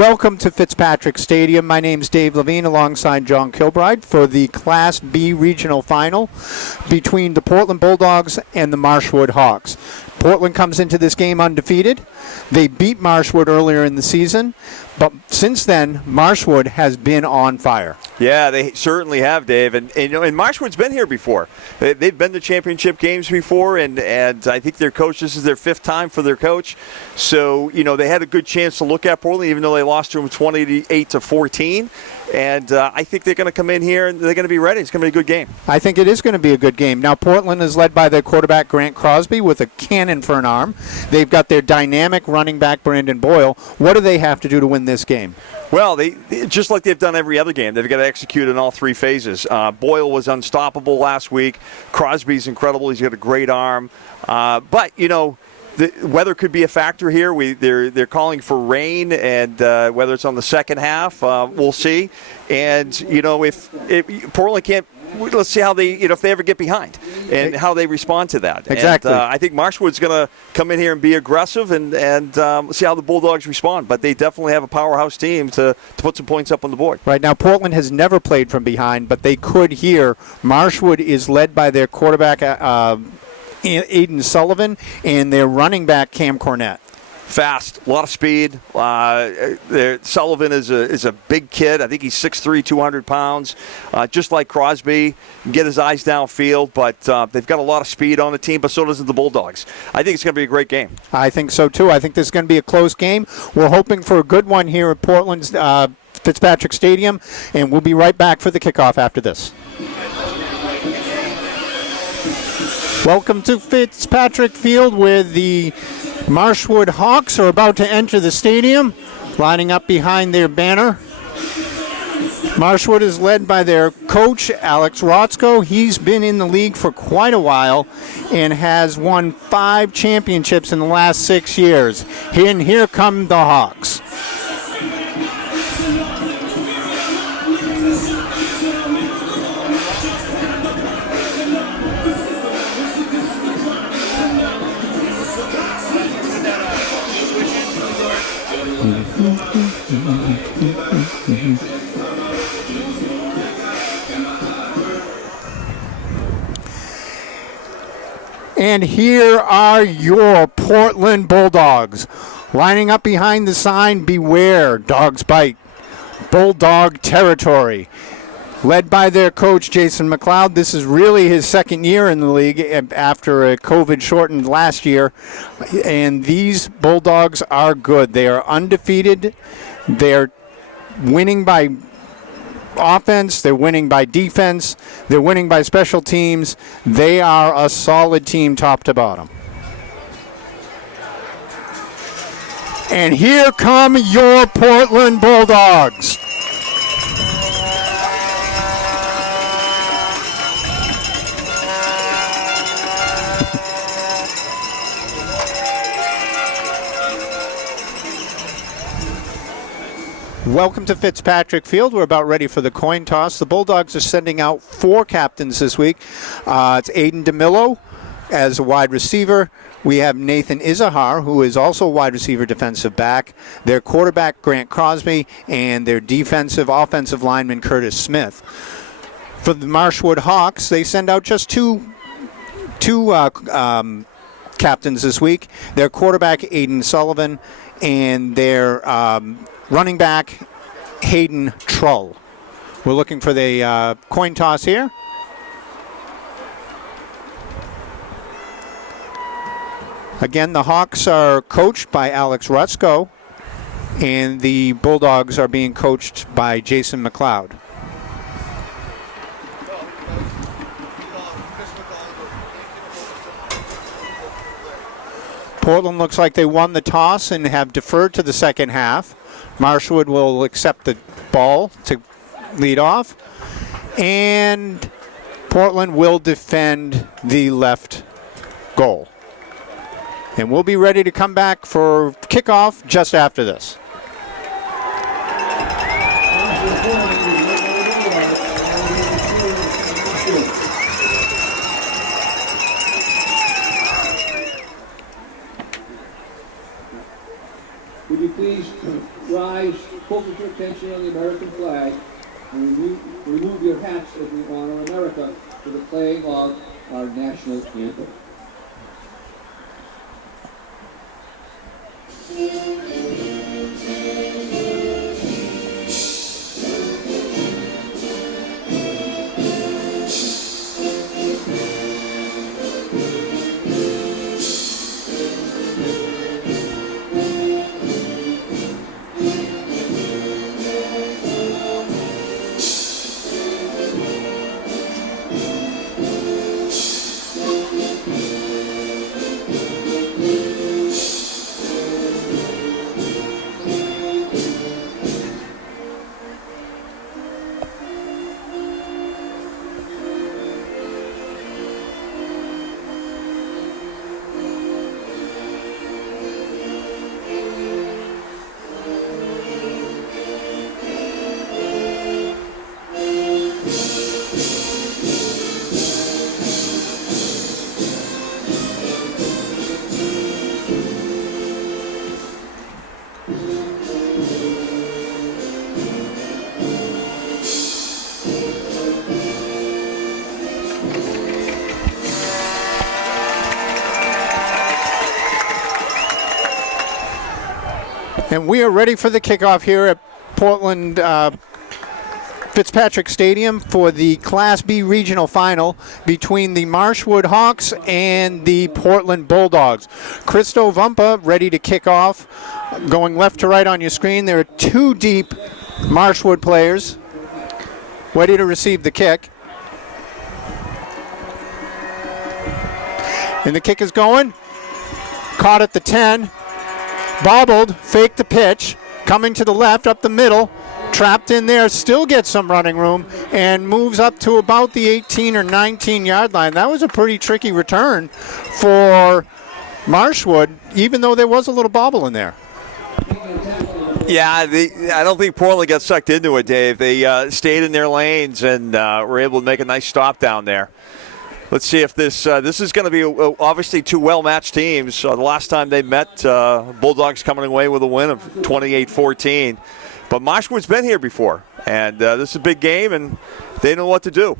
welcome to Fitzpatrick Stadium. My name's Dave Levine alongside John Kilbride for the Class B Regional Final between the Portland Bulldogs and the Marshwood Hawks. Portland comes into this game undefeated. They beat Marshwood earlier in the season, but since then, Marshwood has been on fire. Yeah, they certainly have, Dave. And Marshwood's been here before. They've been to championship games before, and I think their coach, this is their fifth time for their coach. So, they had a good chance to look at Portland, even though they lost to them 28-14. And I think they're going to come in here and they're going to be ready. It's going to be a good game. I think it is going to be a good game. Now, Portland is led by their quarterback, Grant Crosby, with a cannon for an arm. They've got their dynamic running back, Brandon Boyle. What do they have to do to win this game? Well, they just like they've done every other game, they've got to execute in all three phases. Boyle was unstoppable last week. Crosby's incredible. He's got a great arm. But, the weather could be a factor here. They're calling for rain, and whether it's on the second half, we'll see. And if Portland can't, let's see how they, if they ever get behind and how they respond to that. Exactly. And, I think Marshwood's going to come in here and be aggressive and see how the Bulldogs respond. But they definitely have a powerhouse team to put some points up on the board. Right now, Portland has never played from behind, but they could here. Marshwood is led by their quarterback, Aiden Sullivan, and their running back, Cam Cornett. Fast, a lot of speed. Sullivan is a big kid. I think he's 6'3", 200 pounds, just like Crosby. Can get his eyes downfield, but they've got a lot of speed on the team, but so does the Bulldogs. I think it's going to be a great game. I think so, too. I think this is going to be a close game. We're hoping for a good one here at Portland's Fitzpatrick Stadium, and we'll be right back for the kickoff after this. Welcome to Fitzpatrick Field, where the Marshwood Hawks are about to enter the stadium, lining up behind their banner. Marshwood is led by their coach, Alex Rotzko. He's been in the league for quite a while and has won 5 championships in the last 6 years. And here come the Hawks. And here are your Portland Bulldogs, lining up behind the sign, "Beware, dogs bite, Bulldog territory." Led by their coach, Jason McLeod. This is really his second year in the league after a COVID-shortened last year. And these Bulldogs are good. They are undefeated. They're winning by offense. They're winning by defense. They're winning by special teams. They are a solid team top to bottom. And here come your Portland Bulldogs. Welcome to Fitzpatrick Field. We're about ready for the coin toss. The Bulldogs are sending out 4 captains this week. It's Aiden DeMillo as a wide receiver. We have Nathan Izahar, who is also a wide receiver defensive back. Their quarterback, Grant Crosby, and their offensive lineman, Curtis Smith. For the Marshwood Hawks, they send out just two captains this week. Their quarterback, Aiden Sullivan, and their running back, Hayden Trull. We're looking for the coin toss here. Again, the Hawks are coached by Alex Rutzko, and the Bulldogs are being coached by Jason McLeod. Portland looks like they won the toss and have deferred to the second half. Marshwood will accept the ball to lead off. And Portland will defend the left goal. And we'll be ready to come back for kickoff just after this. Would you please please rise, focus your attention on the American flag, and remove your hats as we honor America for the playing of our national anthem. And we are ready for the kickoff here at Portland Fitzpatrick Stadium for the Class B regional final between the Marshwood Hawks and the Portland Bulldogs. Christo Vumpa ready to kick off. Going left to right on your screen, there are two deep Marshwood players ready to receive the kick. And the kick is going. Caught at the 10. Bobbled, faked the pitch, coming to the left, up the middle, trapped in there, still gets some running room, and moves up to about the 18 or 19 yard line. That was a pretty tricky return for Marshwood, even though there was a little bobble in there. Yeah, I don't think Portland got sucked into it, Dave. They stayed in their lanes and were able to make a nice stop down there. Let's see if this is going to be obviously two well-matched teams. The last time they met, Bulldogs coming away with a win of 28-14. But Marshwood's been here before, and this is a big game, and they know what to do.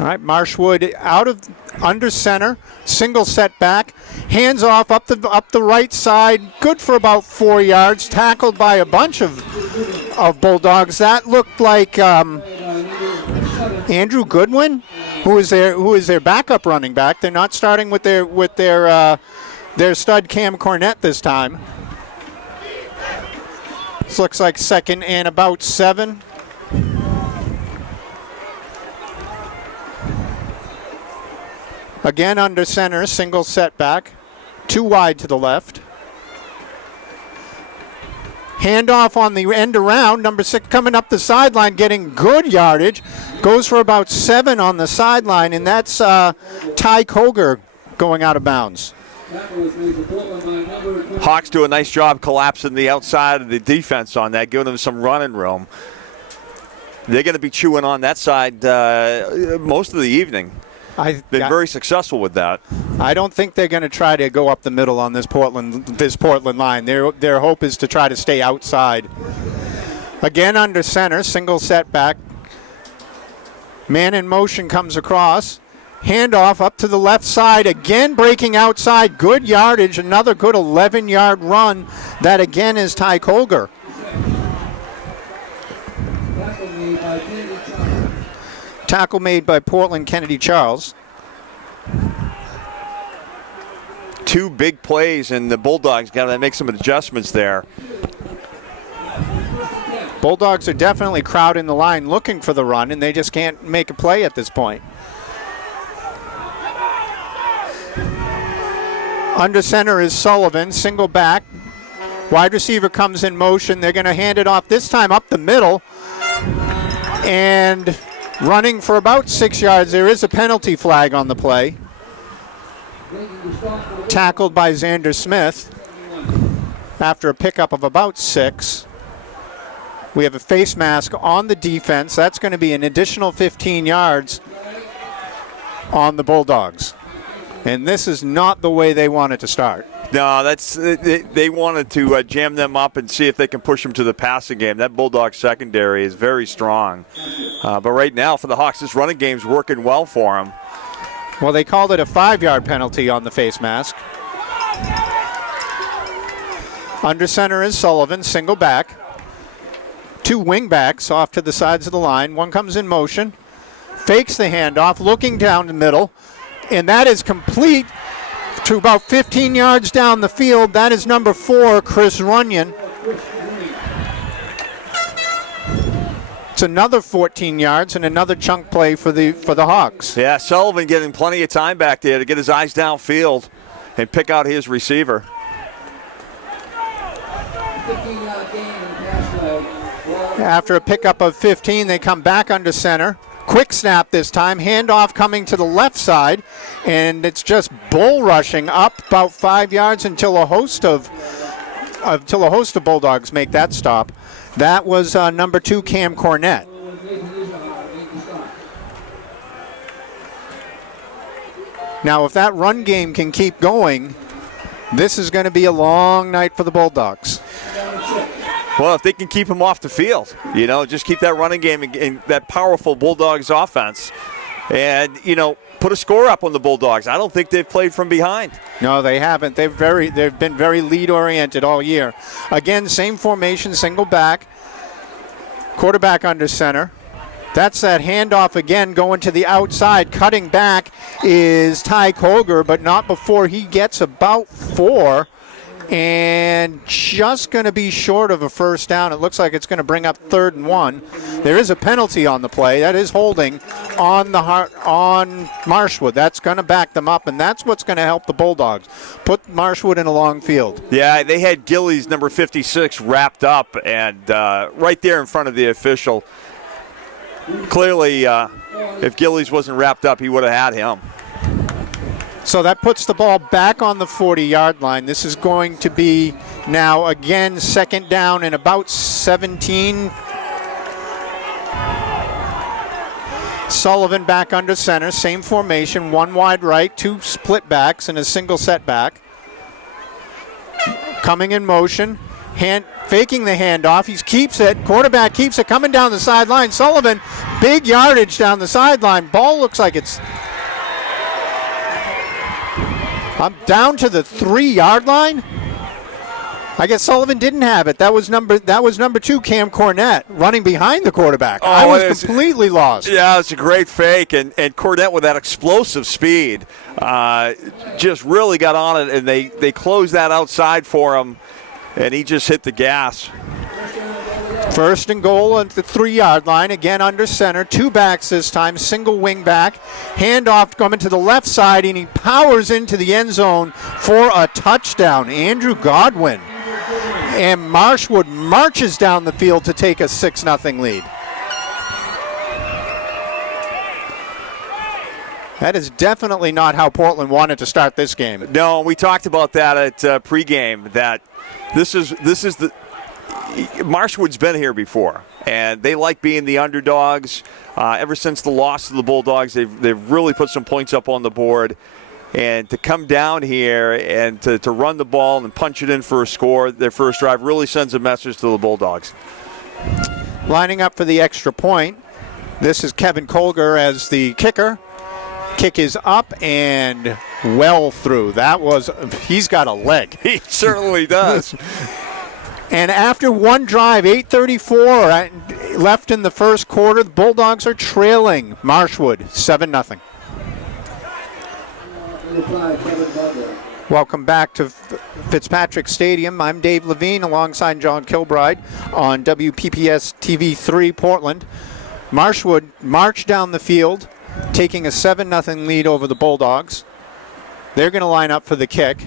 All right, Marshwood out of under center, single set back, hands off up the right side, good for about 4 yards, tackled by a bunch of Bulldogs. That looked like Andrew Goodwin, who is their backup running back. They're not starting with their stud Cam Cornett this time. This looks like second and about 7. Again under center, single setback, 2 wide to the left. Handoff on the end around, number 6 coming up the sideline, getting good yardage. Goes for about 7 on the sideline, and that's Ty Koger going out of bounds. Hawks do a nice job collapsing the outside of the defense on that, giving them some running room. They're going to be chewing on that side most of the evening. Been very successful with that. I don't think they're going to try to go up the middle on this Portland line. Their hope is to try to stay outside. Again under center, single setback. Man in motion comes across. Handoff up to the left side. Again breaking outside. Good yardage. Another good 11-yard run. That again is Ty Koger. Tackle made by Portland Kennedy Charles. 2 big plays, and the Bulldogs got to make some adjustments there. Bulldogs are definitely crowding the line looking for the run, and they just can't make a play at this point. Under center is Sullivan, single back. Wide receiver comes in motion. They're going to hand it off this time up the middle. And running for about 6 yards, there is a penalty flag on the play. Tackled by Xander Smith after a pickup of about 6. We have a face mask on the defense. That's going to be an additional 15 yards on the Bulldogs. And this is not the way they wanted to start. No, they wanted to jam them up and see if they can push them to the passing game. That Bulldog secondary is very strong. But right now for the Hawks, this running game's working well for them. Well, they called it a 5-yard penalty on the face mask. Under center is Sullivan, single back. 2 wing backs off to the sides of the line. One comes in motion, fakes the handoff, looking down the middle, and that is complete to about 15 yards down the field. That is number 4, Chris Runyon. It's another 14 yards and another chunk play for the Hawks. Yeah, Sullivan getting plenty of time back there to get his eyes downfield and pick out his receiver. After a pickup of 15, they come back under center. Quick snap this time, handoff coming to the left side, and it's just bull rushing up about 5 yards until a host of Bulldogs make that stop. That was number 2, Cam Cornett. Now, if that run game can keep going, this is going to be a long night for the Bulldogs. Well, if they can keep him off the field, just keep that running game and that powerful Bulldogs offense. And, put a score up on the Bulldogs. I don't think they've played from behind. No, they haven't. They've been very lead-oriented all year. Again, same formation, single back. Quarterback under center. That's that handoff again going to the outside. Cutting back is Ty Koger, but not before he gets about 4. And just going to be short of a first down. It looks like it's going to bring up 3rd and 1. There is a penalty on the play. That is holding on Marshwood. That's going to back them up, and that's what's going to help the Bulldogs. Put Marshwood in a long field. Yeah, they had Gillies, number 56, wrapped up, and right there in front of the official. Clearly, if Gillies wasn't wrapped up, he would have had him. So that puts the ball back on the 40-yard line. This is going to be now, again, 2nd down and about 17. Sullivan back under center, same formation, 1 wide right, 2 split backs, and a single setback. Coming in motion, faking the handoff. He keeps it. Quarterback keeps it, coming down the sideline. Sullivan, big yardage down the sideline. Ball looks like it's down to the 3-yard line. I guess Sullivan didn't have it. That was number 2, Cam Cornett, running behind the quarterback. I was completely lost. Yeah, it's a great fake, and Cornett with that explosive speed just really got on it, and they closed that outside for him, and he just hit the gas. 1st and goal at the 3-yard line, again under center. 2 backs this time, single wing back. Handoff coming to the left side, and he powers into the end zone for a touchdown. Andrew Godwin. And Marshwood marches down the field to take a 6-0 lead. That is definitely not how Portland wanted to start this game. No, we talked about that at pregame, that this is the Marshwood's been here before, and they like being the underdogs. Ever since the loss to the Bulldogs, they've really put some points up on the board. And to come down here and to run the ball and punch it in for a score, their first drive, really sends a message to the Bulldogs. Lining up for the extra point, this is Kevin Colger as the kicker. Kick is up and well through. He's got a leg. He certainly does. And after one drive, 8:34 left in the first quarter, the Bulldogs are trailing Marshwood 7-0. Welcome back to Fitzpatrick Stadium. I'm Dave Levine alongside John Kilbride on WPPS TV3 Portland. Marshwood marched down the field, taking a 7-0 lead over the Bulldogs. They're going to line up for the kick.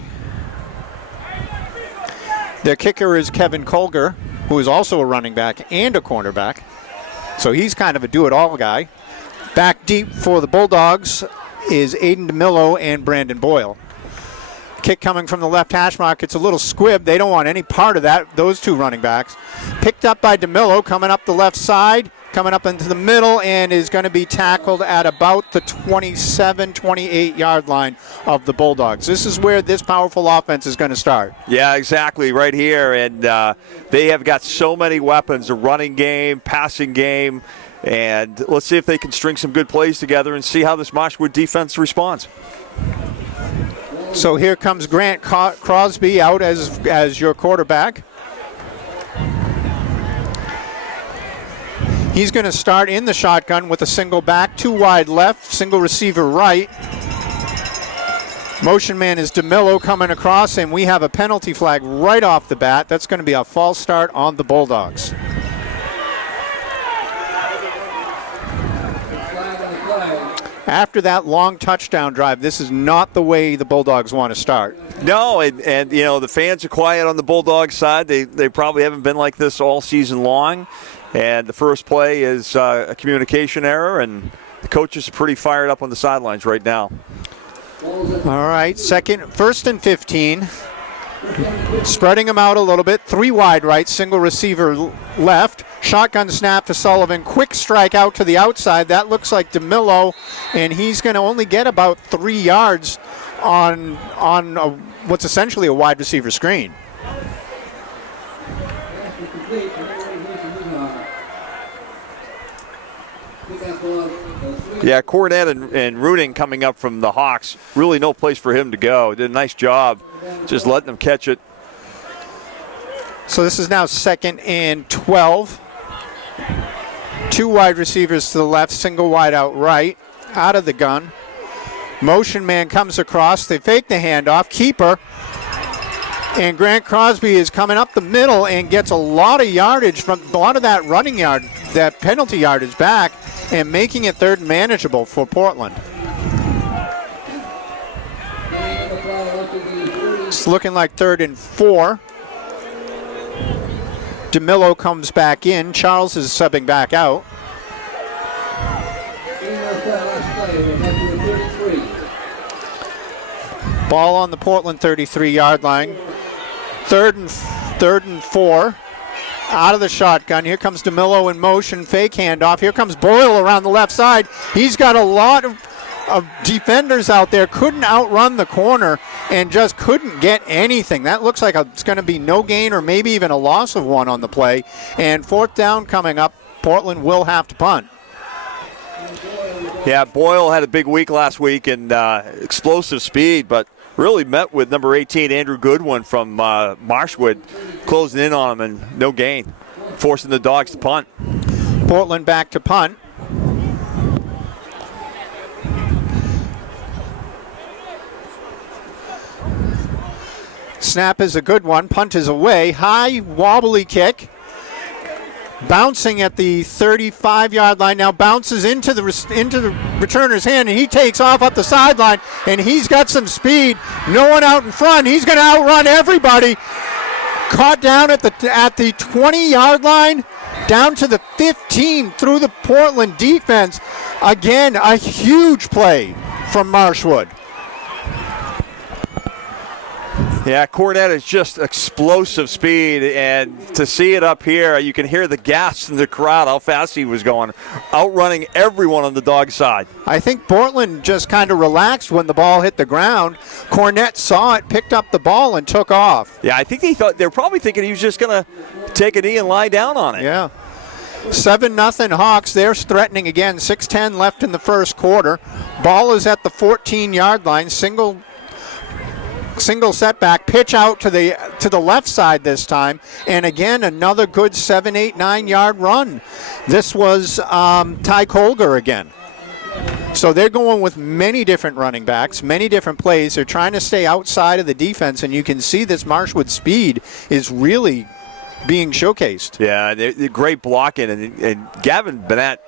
Their kicker is Kevin Colger, who is also a running back and a cornerback. So he's kind of a do-it-all guy. Back deep for the Bulldogs is Aiden DeMillo and Brandon Boyle. Kick coming from the left hash mark. It's a little squib. They don't want any part of that, those 2 running backs. Picked up by DeMillo, coming up the left side. coming up into the middle and is going to be tackled at about the 27, 28-yard line of the Bulldogs. This is where this powerful offense is going to start. Yeah, exactly, right here. And they have got so many weapons, a running game, passing game, and let's see if they can string some good plays together and see how this Marshwood defense responds. So here comes Grant Crosby out as your quarterback. He's going to start in the shotgun with a single back, 2 wide left, single receiver right. Motion man is DeMillo coming across, and we have a penalty flag right off the bat. That's going to be a false start on the Bulldogs. After that long touchdown drive, this is not the way the Bulldogs want to start. No, and you know, the fans are quiet on the Bulldogs side. They probably haven't been like this all season long. And the first play is a communication error, and the coaches are pretty fired up on the sidelines right now. All right, first and 15. Spreading them out a little bit. 3 wide right, single receiver left. Shotgun snap to Sullivan. Quick strike out to the outside. That looks like DeMillo, and he's going to only get about 3 yards on what's essentially a wide receiver screen. Yeah, Cornett and Ruding coming up from the Hawks. Really no place for him to go. Did a nice job just letting them catch it. So this is now 2nd and 12. 2 wide receivers to the left, single wide out right, out of the gun. Motion man comes across. They fake the handoff. Keeper. And Grant Crosby is coming up the middle and gets a lot of yardage from a lot of that running yard, that penalty yardage back, and making it third and manageable for Portland. It's looking like 3rd and 4. DeMillo comes back in. Charles is subbing back out. Ball on the Portland 33-yard line. Third and 4. Out of the shotgun. Here comes DeMillo in motion. Fake handoff. Here comes Boyle around the left side. He's got a lot of defenders out there. Couldn't outrun the corner and just couldn't get anything. That looks like it's going to be no gain or maybe even a loss of 1 on the play. And 4th down coming up. Portland will have to punt. Yeah, Boyle had a big week last week and explosive speed, but really met with number 18, Andrew Goodwin from Marshwood, closing in on him and no gain, forcing the Dogs to punt. Portland back to punt. Snap is a good one. Punt is away. High wobbly kick. Bouncing at the 35-yard line, now bounces into the returner's hand, and he takes off up the sideline, and he's got some speed. No one out in front. He's going to outrun everybody. Caught down at the 20-yard line, down to the 15 through the Portland defense. Again, a huge play from Marshwood. Yeah, Cornett is just explosive speed, and to see it up here, you can hear the gasps in the crowd, how fast he was going, outrunning everyone on the Dog side. I think Portland just kind of relaxed when the ball hit the ground. Cornett saw it, picked up the ball, and took off. Yeah, I think they were probably thinking he was just going to take a knee and lie down on it. Yeah. 7-0 Hawks. They're threatening again. 6:10 left in the first quarter. Ball is at the 14-yard line. Single setback, pitch out to the left side this time, and again another good 7, 8, 9-yard run. This was Ty Colger again. So they're going with many different running backs, many different plays. They're trying to stay outside of the defense, and you can see this Marshwood speed is really being showcased. Yeah, they're great blocking, and Gavin Bennett,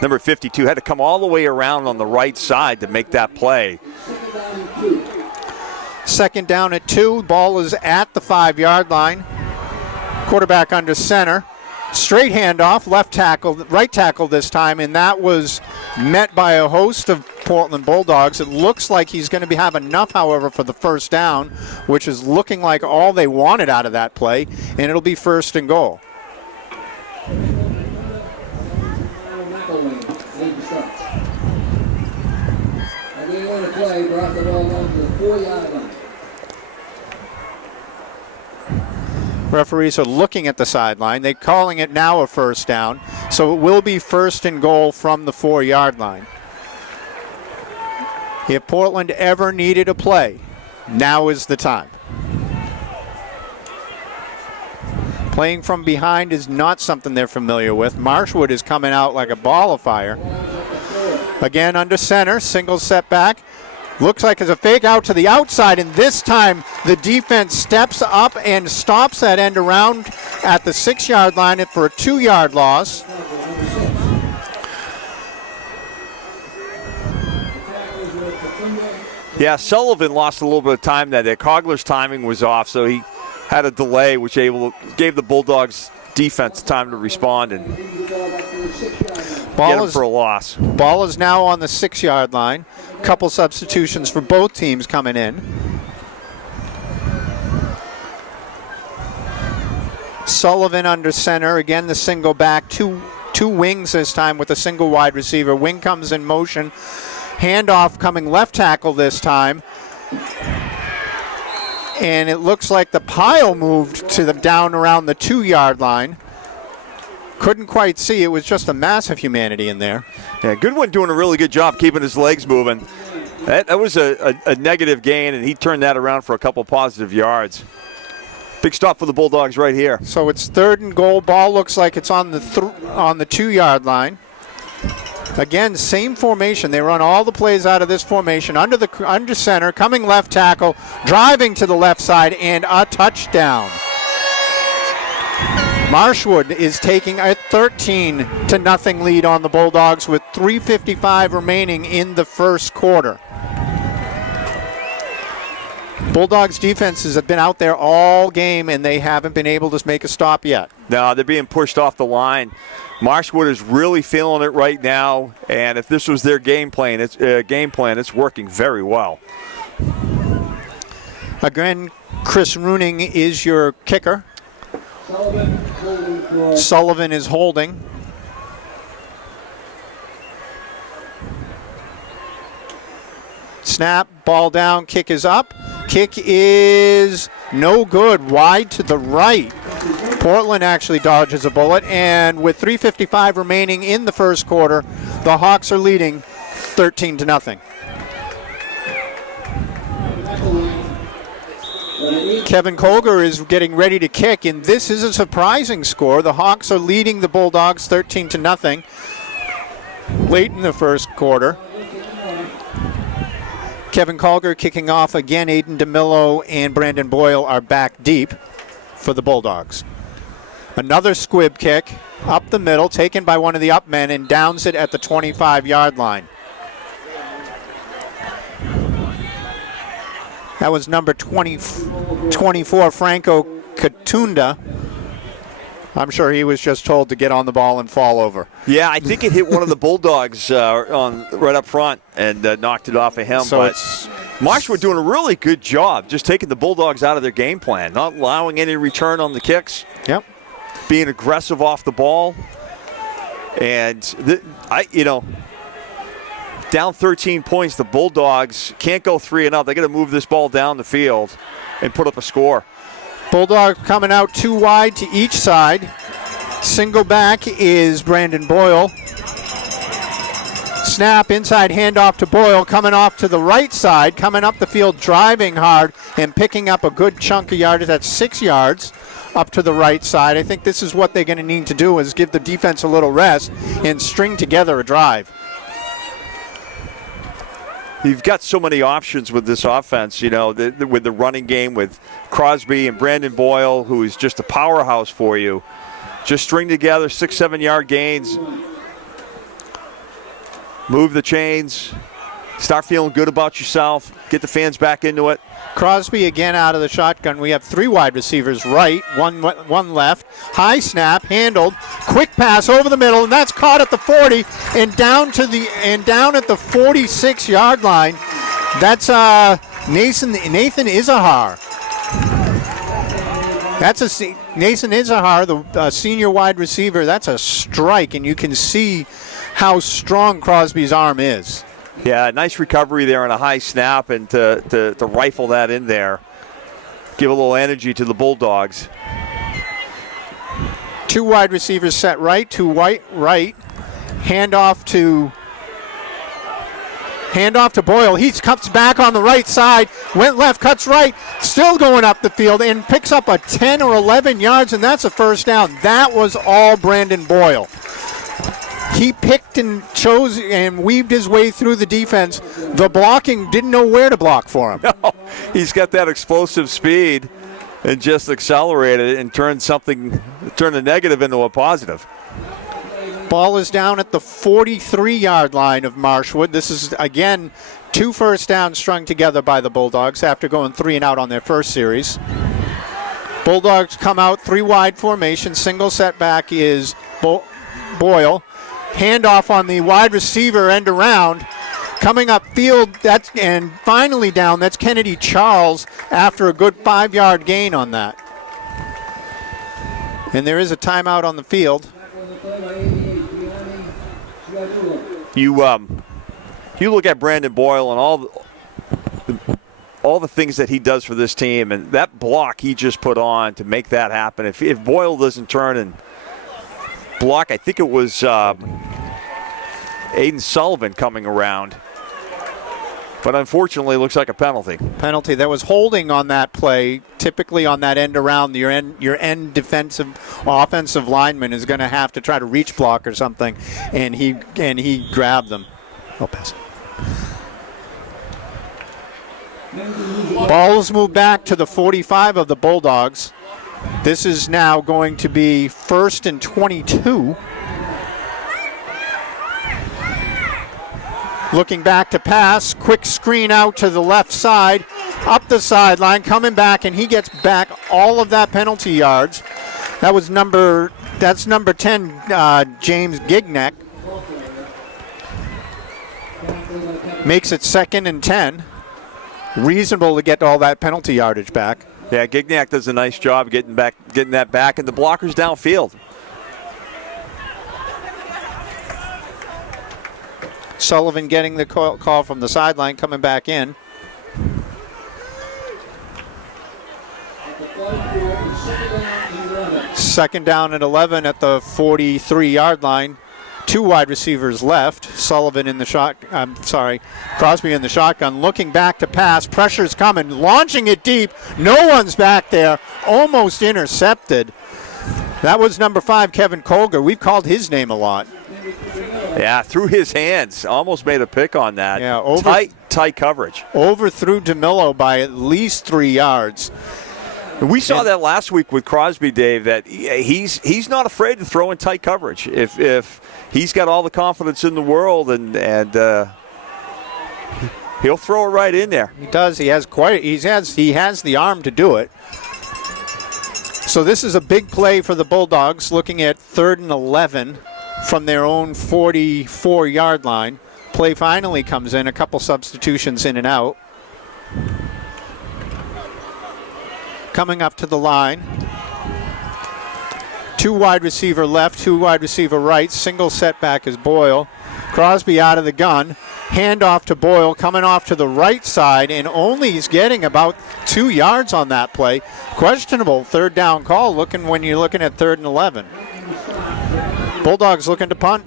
number 52, had to come all the way around on the right side to make that play. 2nd down at 2. Ball is at the 5-yard line. Quarterback under center. Straight handoff, left tackle, right tackle this time, and that was met by a host of Portland Bulldogs. It looks like he's going to have enough, however, for the 1st down, which is looking like all they wanted out of that play, and it'll be 1st and goal. the play, brought the ball down to the 4-yard line. Referees are looking at the sideline. They're calling it now a first down, so it will be first and goal from the 4-yard line. If Portland ever needed a play, now is the time. Playing from behind is not something they're familiar with. Marshwood is coming out like a ball of fire. Again under center, single setback. Looks like it's a fake out to the outside, and this time the defense steps up and stops that end around at the 6-yard line for a 2-yard loss. Yeah, Sullivan lost a little bit of time there. Cogler's timing was off, so he had a delay, which gave the Bulldogs defense time to respond and get him for a loss. Ball is now on the 6-yard line. Couple substitutions for both teams coming in. Sullivan under center. Again, the single back. Two wings this time with a single wide receiver. Wing comes in motion. Handoff coming left tackle this time. And it looks like the pile moved to the down around the 2-yard line. Couldn't quite see. It was just a mass of humanity in there. Yeah, Goodwin doing a really good job keeping his legs moving. That was a negative gain, and he turned that around for a couple positive yards. Big stop for the Bulldogs right here. So it's 3rd and goal. Ball looks like it's on the 2-yard line. Again, same formation. They run all the plays out of this formation. Under center, coming left tackle, driving to the left side, and a touchdown. Marshwood is taking a 13-0 lead on the Bulldogs with 3:55 remaining in the first quarter. Bulldogs defenses have been out there all game, and they haven't been able to make a stop yet. No, they're being pushed off the line. Marshwood is really feeling it right now, and if this was their game plan, it's working very well. Again, Chris Runing is your kicker. Sullivan is holding. Snap, ball down, kick is up. Kick is no good, wide to the right. Portland actually dodges a bullet, and with 3:55 remaining in the first quarter, the Hawks are leading 13-0. Kevin Colger is getting ready to kick, and this is a surprising score. The Hawks are leading the Bulldogs 13-0 late in the first quarter. Kevin Colger kicking off again. Aiden DeMillo and Brandon Boyle are back deep for the Bulldogs. Another squib kick up the middle, taken by one of the up men, and downs it at the 25-yard line. That was number 24, Franco Katunda. I'm sure he was just told to get on the ball and fall over. Yeah, I think it hit one of the Bulldogs right up front and knocked it off of him. So but Marshwood doing a really good job just taking the Bulldogs out of their game plan, not allowing any return on the kicks. Yep. Being aggressive off the ball. And, down 13 points, the Bulldogs can't go 3-0. They got to move this ball down the field and put up a score. Bulldogs coming out too wide to each side. Single back is Brandon Boyle. Snap, inside handoff to Boyle, coming off to the right side, coming up the field, driving hard and picking up a good chunk of yardage. That's 6 yards up to the right side. I think this is what they're going to need to do, is give the defense a little rest and string together a drive. You've got so many options with this offense, with the running game with Crosby and Brandon Boyle, who is just a powerhouse for you. Just string together 6-7 yard gains. Move the chains. Start feeling good about yourself. Get the fans back into it. Crosby again out of the shotgun. We have 3 wide receivers right, one left. High snap, handled, quick pass over the middle, and that's caught at the 40 and down at the 46-yard line. That's Nathan Izahar. That's Nathan Izahar, the senior wide receiver. That's a strike, and you can see how strong Crosby's arm is. Yeah, nice recovery there on a high snap, and to rifle that in there. Give a little energy to the Bulldogs. 2 wide receivers set right, 2 right. Handoff to Boyle. He comes back on the right side, went left, cuts right, still going up the field, and picks up a 10 or 11 yards, and that's a first down. That was all Brandon Boyle. He picked and chose and weaved his way through the defense. The blocking didn't know where to block for him. No, he's got that explosive speed and just accelerated it and turned a negative into a positive. Ball is down at the 43-yard line of Marshwood. This is, again, 2 first downs strung together by the Bulldogs after going 3 and out on their first series. Bulldogs come out 3 wide formation. Single setback is Boyle. Handoff on the wide receiver end around. Coming up field, and finally down, that's Kennedy Charles after a good 5-yard gain on that. And there is a timeout on the field. You look at Brandon Boyle and all the things that he does for this team, and that block he just put on to make that happen. If Boyle doesn't turn and block, I think it was Aiden Sullivan coming around. But unfortunately, it looks like a penalty. Penalty. There was holding on that play. Typically on that end around, your end offensive lineman is going to have to try to reach block or something, and he grabbed them. I'll pass it. Ball's moved back to the 45 of the Bulldogs. This is now going to be 1st and 22. Looking back to pass, quick screen out to the left side, up the sideline, coming back, and he gets back all of that penalty yards. That's number 10, James Gignac. Makes it 2nd and 10. Reasonable to get all that penalty yardage back. Yeah, Gignac does a nice job getting that back, and the blockers downfield. Sullivan getting the call from the sideline, coming back in. Second down and 11 at the 43-yard line. 2 wide receivers left. Crosby in the shotgun, looking back to pass. Pressure's coming, launching it deep. No one's back there. Almost intercepted. That was number 5, Kevin Colger. We've called his name a lot. Yeah, through his hands. Almost made a pick on that. Yeah, tight coverage. Overthrew DeMillo by at least 3 yards. We saw that last week with Crosby, Dave, that he's not afraid to throw in tight coverage. If he's got all the confidence in the world, and he'll throw it right in there. He does. He has the arm to do it. So this is a big play for the Bulldogs, looking at 3rd and 11 from their own 44-yard line. Play finally comes in, a couple substitutions in and out. Coming up to the line. 2 wide receiver left, 2 wide receiver right. Single setback is Boyle. Crosby out of the gun. Handoff to Boyle, coming off to the right side, and only he's getting about 2 yards on that play. Questionable 3rd down call when you're looking at 3rd and 11. Bulldogs looking to punt.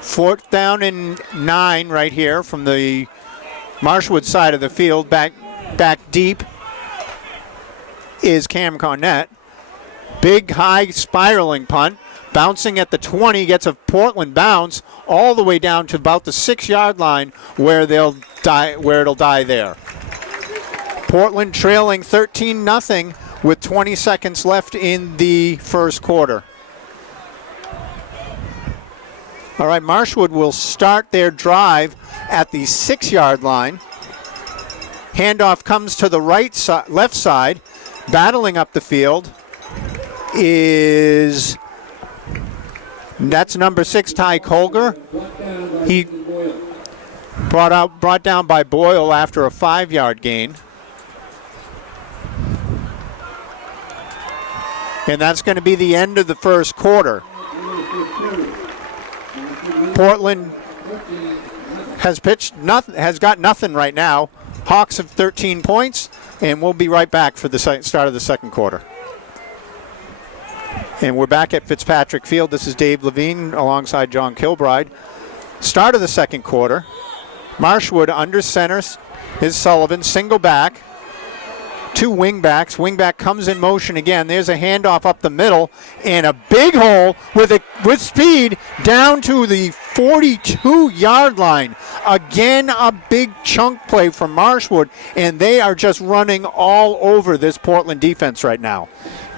Fourth down and 9 right here from the Marshwood side of the field. Back deep is Cam Cornett. Big, high, spiraling punt. Bouncing at the 20, gets a Portland bounce all the way down to about the 6-yard line where it'll die there. Portland trailing 13-0 with 20 seconds left in the first quarter. All right, Marshwood will start their drive at the 6-yard line. Handoff comes to the left side. Battling up the field that's number 6, Ty Colger. He brought down by Boyle after a 5-yard gain. And that's going to be the end of the first quarter. Portland has got nothing right now. Hawks have 13 points, and we'll be right back for the start of the second quarter. And we're back at Fitzpatrick Field. This is Dave Levine alongside John Kilbride. Start of the second quarter. Marshwood under center is Sullivan, single back. Two wing backs. Wing back comes in motion again. There's a handoff up the middle and a big hole with speed down to the 42-yard line. Again, a big chunk play from Marshwood, and they are just running all over this Portland defense right now.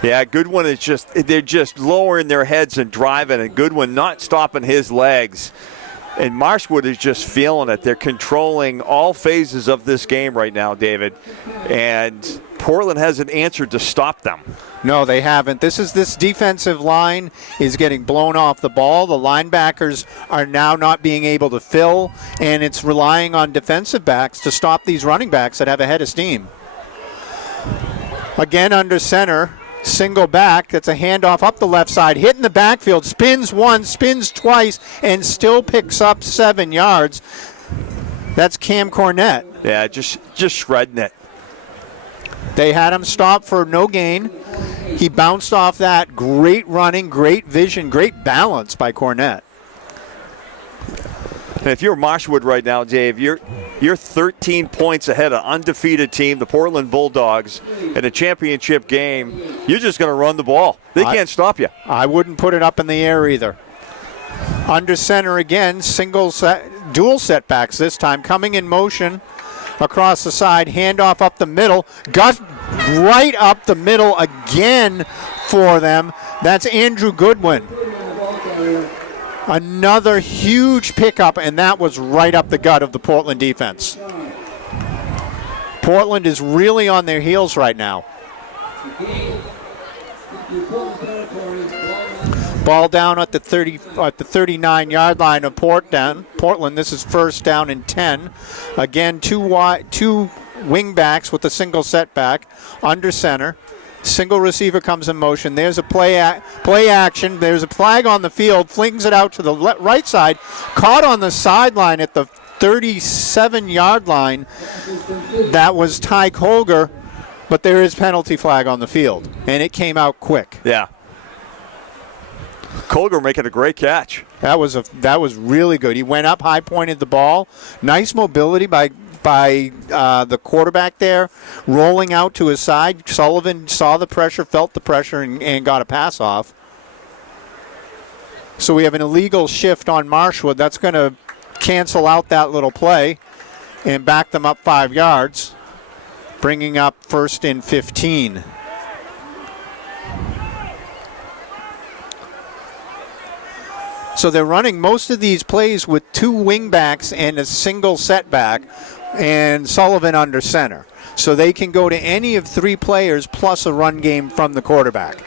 Yeah, Goodwin is they're just lowering their heads and driving, and Goodwin not stopping his legs. And Marshwood is just feeling it. They're controlling all phases of this game right now, David. And Portland hasn't answered to stop them. No, they haven't. This defensive line is getting blown off the ball. The linebackers are now not being able to fill, and it's relying on defensive backs to stop these running backs that have a head of steam. Again under center. Single back, that's a handoff up the left side, hitting the backfield, spins once, spins twice, and still picks up 7 yards. That's Cam Cornett. Yeah, just shredding it. They had him stopped for no gain. He bounced off that. Great running, great vision, great balance by Cornett. And if you're Marshwood right now, Dave, you're 13 points ahead of undefeated team, the Portland Bulldogs, in a championship game. You're just going to run the ball. They can't stop you. I wouldn't put it up in the air either. Under center again, dual setbacks this time, coming in motion across the side, handoff up the middle, got right up the middle again for them. That's Andrew Goodwin. Another huge pickup, and that was right up the gut of the Portland defense. Portland is really on their heels right now. Ball down at the 39-yard line of Portland. This is first down and 10. Again, two wing backs with a single setback under center. Single receiver comes in motion. There's a play action. There's a flag on the field. Flings it out to the right side. Caught on the sideline at the 37-yard line. That was Ty Colger, but there is penalty flag on the field, and it came out quick. Yeah. Colger making a great catch. That was really good. He went up, high pointed the ball. Nice mobility by the quarterback there, rolling out to his side. Sullivan saw the pressure, felt the pressure, and got a pass off. So we have an illegal shift on Marshwood. That's going to cancel out that little play and back them up 5 yards, bringing up first and 15. So they're running most of these plays with two wingbacks and a single setback, and Sullivan under center. So they can go to any of three players plus a run game from the quarterback.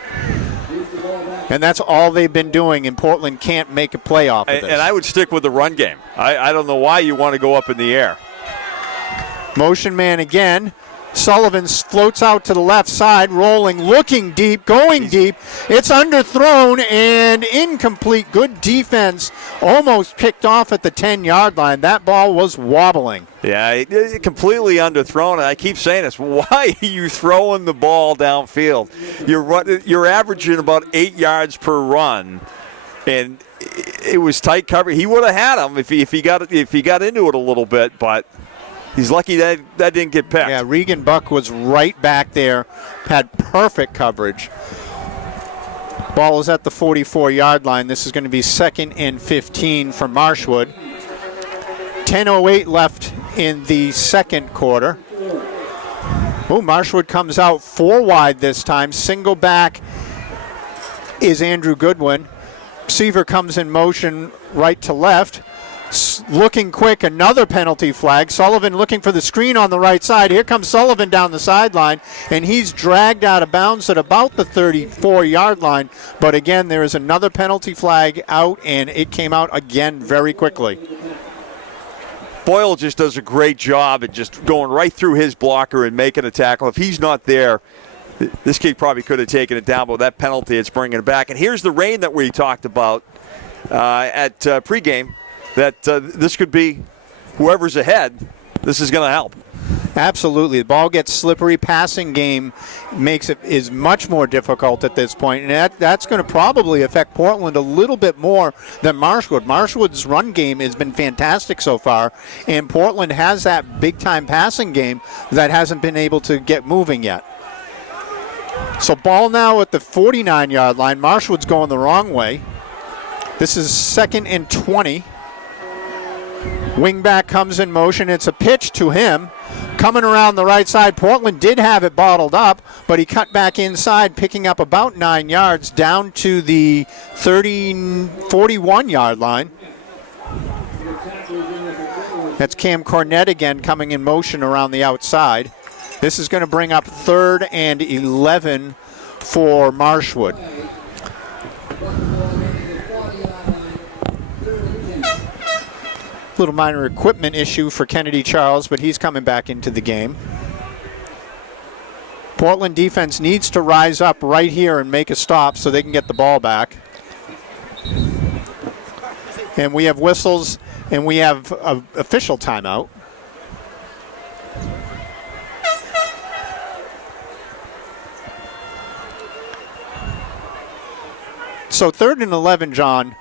And that's all they've been doing, and Portland can't make a play off of this. And I would stick with the run game. I don't know why you want to go up in the air. Motion man again. Sullivan floats out to the left side, rolling, looking deep, going deep. It's underthrown and incomplete. Good defense. Almost picked off at the 10-yard line. That ball was wobbling. Yeah, it completely underthrown. I keep saying this. Why are you throwing the ball downfield? You're averaging about 8 yards per run, and it was tight cover. He would have had him if he got into it a little bit, but he's lucky that didn't get picked. Yeah, Regan Buck was right back there, had perfect coverage. Ball is at the 44-yard line. This is going to be 2nd and 15 for Marshwood. 10:08 left in the second quarter. Oh, Marshwood comes out 4 wide this time. Single back is Andrew Goodwin. Receiver comes in motion right to left. Looking quick, another penalty flag. Sullivan looking for the screen on the right side. Here comes Sullivan down the sideline, and he's dragged out of bounds at about the 34-yard line. But again, there is another penalty flag out, and it came out again very quickly. Boyle just does a great job at just going right through his blocker and making a tackle. If he's not there, this kid probably could have taken it down, but that penalty, it's bringing it back. And here's the rain that we talked about at pregame, that this could be whoever's ahead, this is going to help. Absolutely. The ball gets slippery. Passing game is much more difficult at this point, and that's going to probably affect Portland a little bit more than Marshwood. Marshwood's run game has been fantastic so far, and Portland has that big-time passing game that hasn't been able to get moving yet. So ball now at the 49-yard line. Marshwood's going the wrong way. This is 2nd and 20. Wingback comes in motion. It's a pitch to him. Coming around the right side, Portland did have it bottled up, but he cut back inside, picking up about 9 yards down to the 41-yard line. That's Cam Cornett again coming in motion around the outside. This is going to bring up 3rd and 11 for Marshwood. Little minor equipment issue for Kennedy Charles, but he's coming back into the game. Portland defense needs to rise up right here and make a stop so they can get the ball back. And we have whistles, and we have an official timeout. So 3rd and 11, John.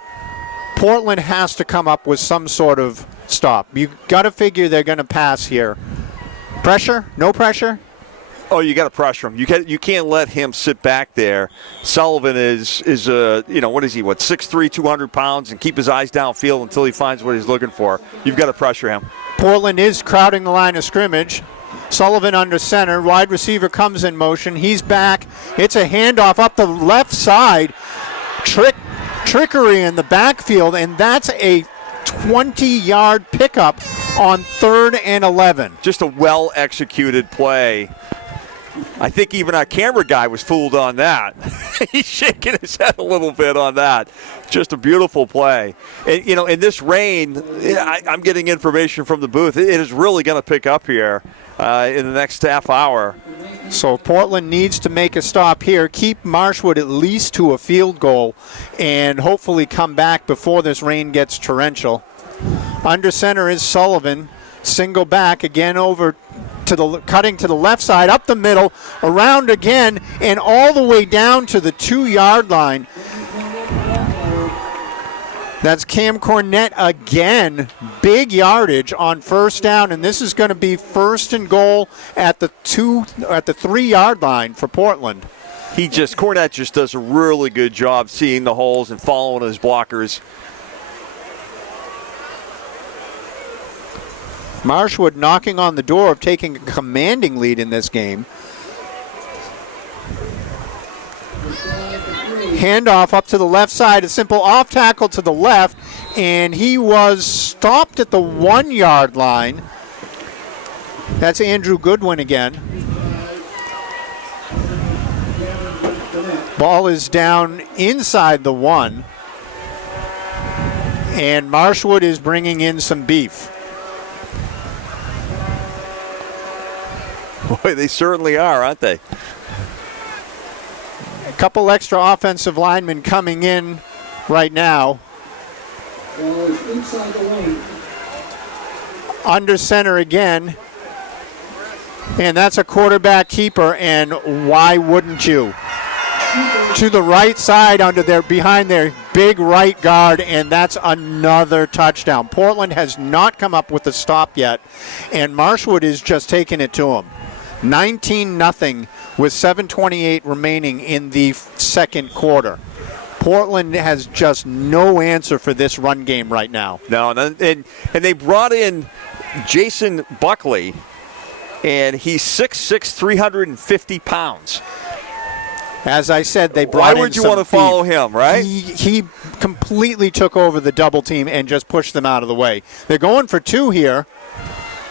Portland has to come up with some sort of stop. You got to figure they're going to pass here. Pressure? No pressure? Oh, you got to pressure him. You can't let him sit back there. Sullivan is what is he? 6'3", 200 pounds, and keep his eyes downfield until he finds what he's looking for. You've got to pressure him. Portland is crowding the line of scrimmage. Sullivan under center. Wide receiver comes in motion. He's back. It's a handoff up the left side. Trickery in the backfield, and that's a 20-yard pickup on 3rd and 11. Just a well-executed play. I think even our camera guy was fooled on that. He's shaking his head a little bit on that. Just a beautiful play. And, in this rain, I'm getting information from the booth. It is really going to pick up here in the next half hour. So Portland needs to make a stop here, keep Marshwood at least to a field goal, and hopefully come back before this rain gets torrential. Under center is Sullivan. Single back again over to cutting to the left side, up the middle, around again, and all the way down to the 2-yard line. That's Cam Cornett again. Big yardage on 1st down, and this is going to be 1st and goal at the 3-yard line for Portland. Cornett just does a really good job seeing the holes and following his blockers. Marshwood knocking on the door of taking a commanding lead in this game. Handoff up to the left side, a simple off tackle to the left, and he was stopped at the 1-yard line. That's Andrew Goodwin again. Ball is down inside the 1, and Marshwood is bringing in some beef. Boy, they certainly are, aren't they? A couple extra offensive linemen coming in right now. Under center again. And that's a quarterback keeper, and why wouldn't you? To the right side behind their big right guard, and that's another touchdown. Portland has not come up with a stop yet, and Marshwood is just taking it to them. 19-0 with 7:28 remaining in the second quarter. Portland has just no answer for this run game right now. No, and they brought in Jason Buckley, and he's 6'6", 350 pounds. As I said, they brought in. Why would you want to follow him, right? He completely took over the double team and just pushed them out of the way. They're going for 2 here.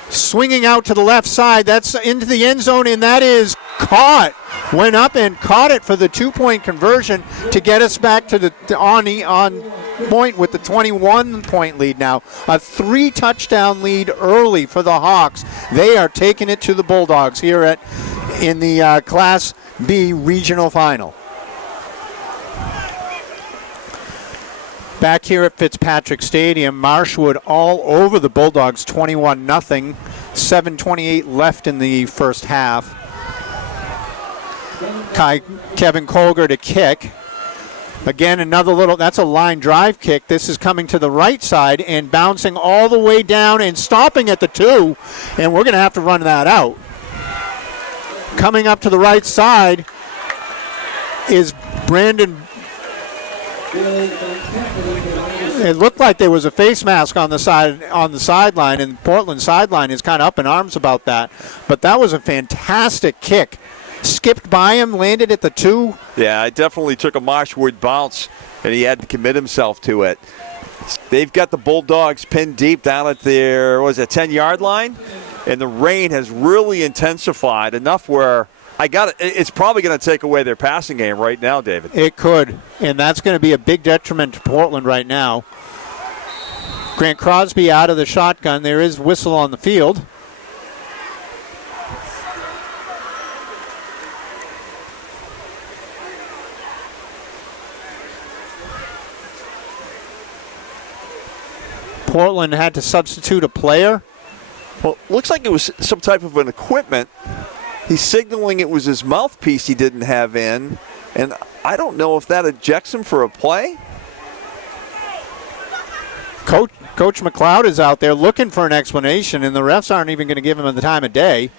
Swinging out to the left side, that's into the end zone, and that is caught. Went up and caught it for the 2-point conversion to get us back to the on point with the 21-point lead now. A 3-touchdown lead early for the Hawks. They are taking it to the Bulldogs here in the Class B regional final. Back here at Fitzpatrick Stadium, Marshwood all over the Bulldogs, 21-0. 7:28 left in the first half. Kevin Colger to kick. Again, another little, that's a line drive kick. This is coming to the right side and bouncing all the way down and stopping at the 2. And we're going to have to run that out. Coming up to the right side is Brandon. It looked like there was a face mask on the sideline, and Portland sideline is kind of up in arms about that. But that was a fantastic kick. Skipped by him, landed at the 2. Yeah, it definitely took a Marshwood bounce, and he had to commit himself to it. They've got the Bulldogs pinned deep down at their, 10-yard line, and the rain has really intensified enough where it's probably going to take away their passing game right now, David. It could, and that's going to be a big detriment to Portland right now. Grant Crosby out of the shotgun. There is whistle on the field. Portland had to substitute a player. Well, looks like it was some type of an equipment. He's signaling it was his mouthpiece he didn't have in, and I don't know if that ejects him for a play. Coach McLeod is out there looking for an explanation, and the refs aren't even going to give him the time of day.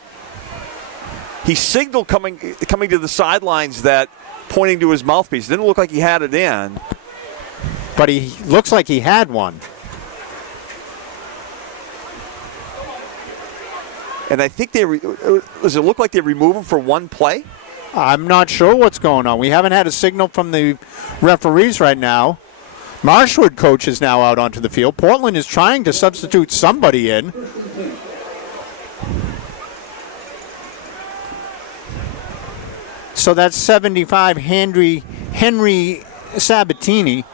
He signaled coming to the sidelines that pointing to his mouthpiece. It didn't look like he had it in. But he looks like he had one. And I think does it look like they remove him for one play? I'm not sure what's going on. We haven't had a signal from the referees right now. Marshwood coach is now out onto the field. Portland is trying to substitute somebody in. So that's 75. Henry Sabatini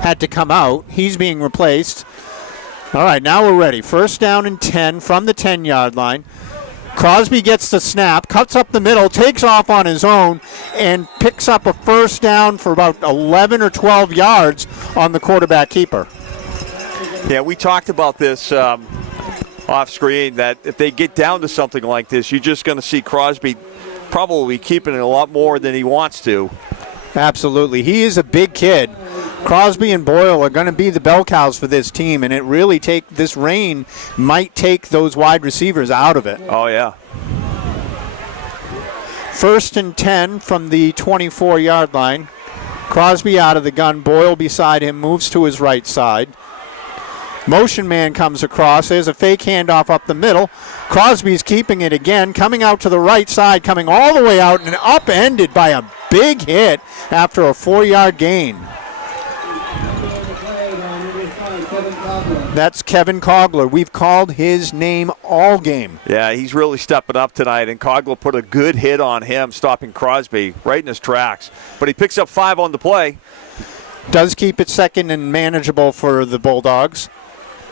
had to come out. He's being replaced. All right, now we're ready. First down and 10 from the 10-yard line. Crosby gets the snap, cuts up the middle, takes off on his own, and picks up a first down for about 11 or 12 yards on the quarterback keeper. Yeah, we talked about this off screen, that if they get down to something like this, you're just going to see Crosby probably keeping it a lot more than he wants to. Absolutely. He is a big kid. Crosby and Boyle are going to be the bell cows for this team, and this rain might take those wide receivers out of it. Oh, yeah. First and 10 from the 24-yard line. Crosby out of the gun. Boyle beside him, moves to his right side. Motion man comes across. There's a fake handoff up the middle. Crosby's keeping it again, coming out to the right side, coming all the way out and upended by a big hit after a 4-yard gain. That's Kevin Cogler. We've called his name all game. Yeah, he's really stepping up tonight, and Cogler put a good hit on him, stopping Crosby right in his tracks. But he picks up 5 on the play. Does keep it second and manageable for the Bulldogs.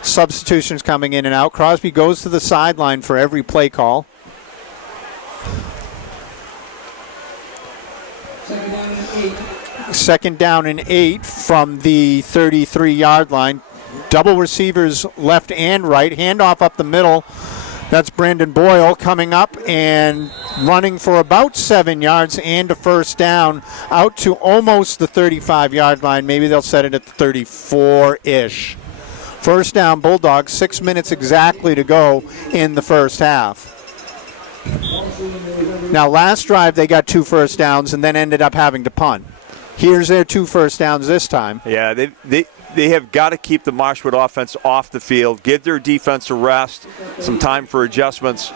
Substitutions coming in and out. Crosby goes to the sideline for every play call. Second down and 8 from the 33-yard line. Double receivers left and right. Handoff up the middle. That's Brandon Boyle coming up and running for about 7 yards and a first down out to almost the 35-yard line. Maybe they'll set it at the 34-ish. First down, Bulldogs. 6 minutes exactly to go in the first half. Now, last drive they got 2 first downs and then ended up having to punt. Here's their 2 first downs this time. Yeah, they have got to keep the Marshwood offense off the field, give their defense a rest, some time for adjustments.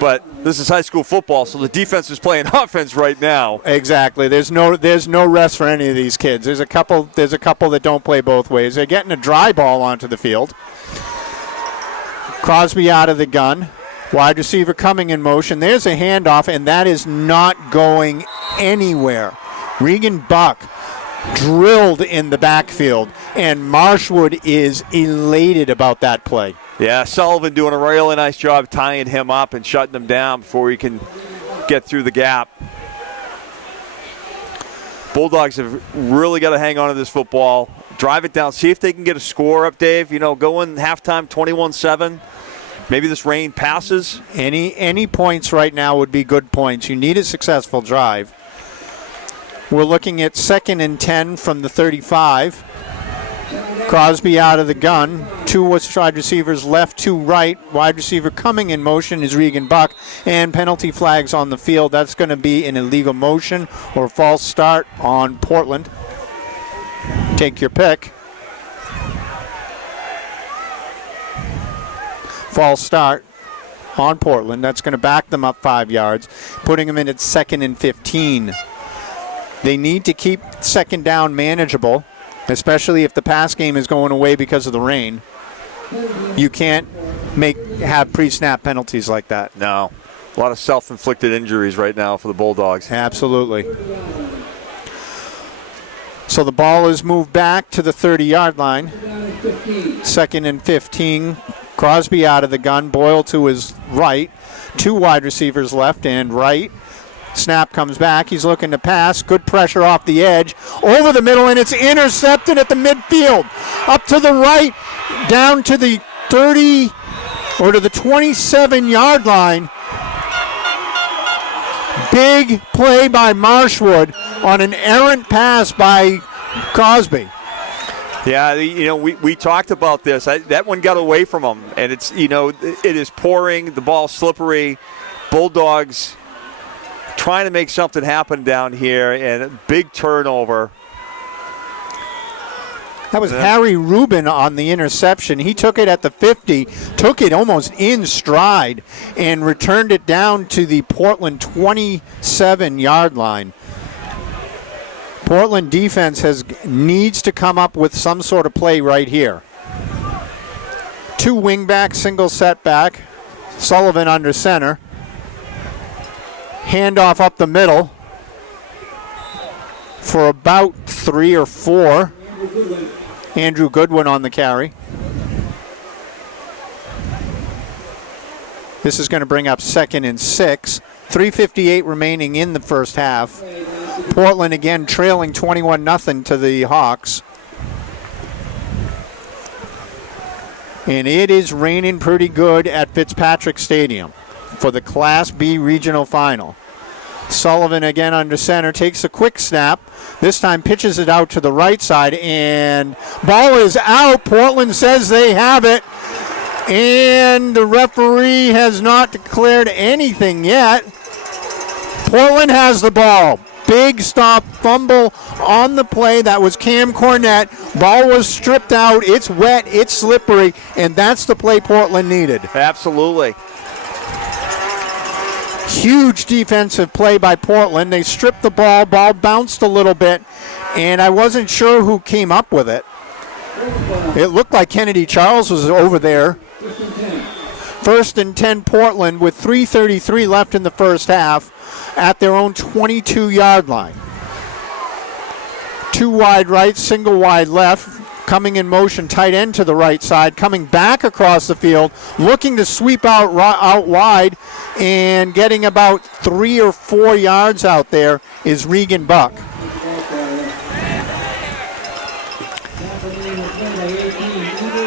But this is high school football, so the defense is playing offense right now. Exactly. There's no rest for any of these kids. There's a couple that don't play both ways. They're getting a dry ball onto the field. Crosby out of the gun. Wide receiver coming in motion. There's a handoff, and that is not going anywhere. Regan Buck drilled in the backfield, and Marshwood is elated about that play. Yeah, Sullivan doing a really nice job tying him up and shutting him down before he can get through the gap. Bulldogs have really got to hang on to this football, drive it down, see if they can get a score up, Dave. Go in halftime 21-7. Maybe this rain passes. Any points right now would be good points. You need a successful drive. We're looking at 2nd and 10 from the 35. Crosby out of the gun. 2 wide receivers left, 2 right. Wide receiver coming in motion is Regan Buck. And penalty flags on the field. That's going to be an illegal motion or false start on Portland. Take your pick. False start on Portland. That's going to back them up 5 yards, putting them in at 2nd and 15. They need to keep 2nd down manageable, especially if the pass game is going away because of the rain. You can't have pre-snap penalties like that. No. A lot of self-inflicted injuries right now for the Bulldogs. Absolutely. So the ball is moved back to the 30-yard line. 2nd and 15. Crosby out of the gun. Boyle to his right. 2 wide receivers left and right. Snap comes back. He's looking to pass. Good pressure off the edge. Over the middle, and it's intercepted at the midfield. Up to the right, down to the 30 or to the 27-yard line. Big play by Marshwood on an errant pass by Crosby. Yeah, we talked about this. That one got away from him, and it is pouring. The ball's slippery. Bulldogs trying to make something happen down here, and a big turnover. That was Harry Rubin on the interception. He took it at the 50, took it almost in stride, and returned it down to the Portland 27-yard line. Portland defense needs to come up with some sort of play right here. 2 wingback, single setback. Sullivan under center. Handoff up the middle for about 3 or 4. Andrew Goodwin on the carry. This is going to bring up 2nd and 6. 3:58 remaining in the first half. Portland again trailing 21-0 to the Hawks. And it is raining pretty good at Fitzpatrick Stadium for the Class B regional final. Sullivan again under center, takes a quick snap. This time pitches it out to the right side, and ball is out. Portland says they have it, and the referee has not declared anything yet. Portland has the ball. Big stop, fumble on the play. That was Cam Cornett. Ball was stripped out. It's wet, it's slippery, and that's the play Portland needed. Absolutely. Huge defensive play by Portland. They stripped the ball. Ball bounced a little bit, and I wasn't sure who came up with it. It looked like Kennedy Charles was over there. 1st and 10 Portland with 3:33 left in the first half at their own 22-yard line. 2 wide right, single wide left. Coming in motion, tight end to the right side, coming back across the field, looking to sweep out wide, and getting about 3 or 4 yards out there is Regan Buck.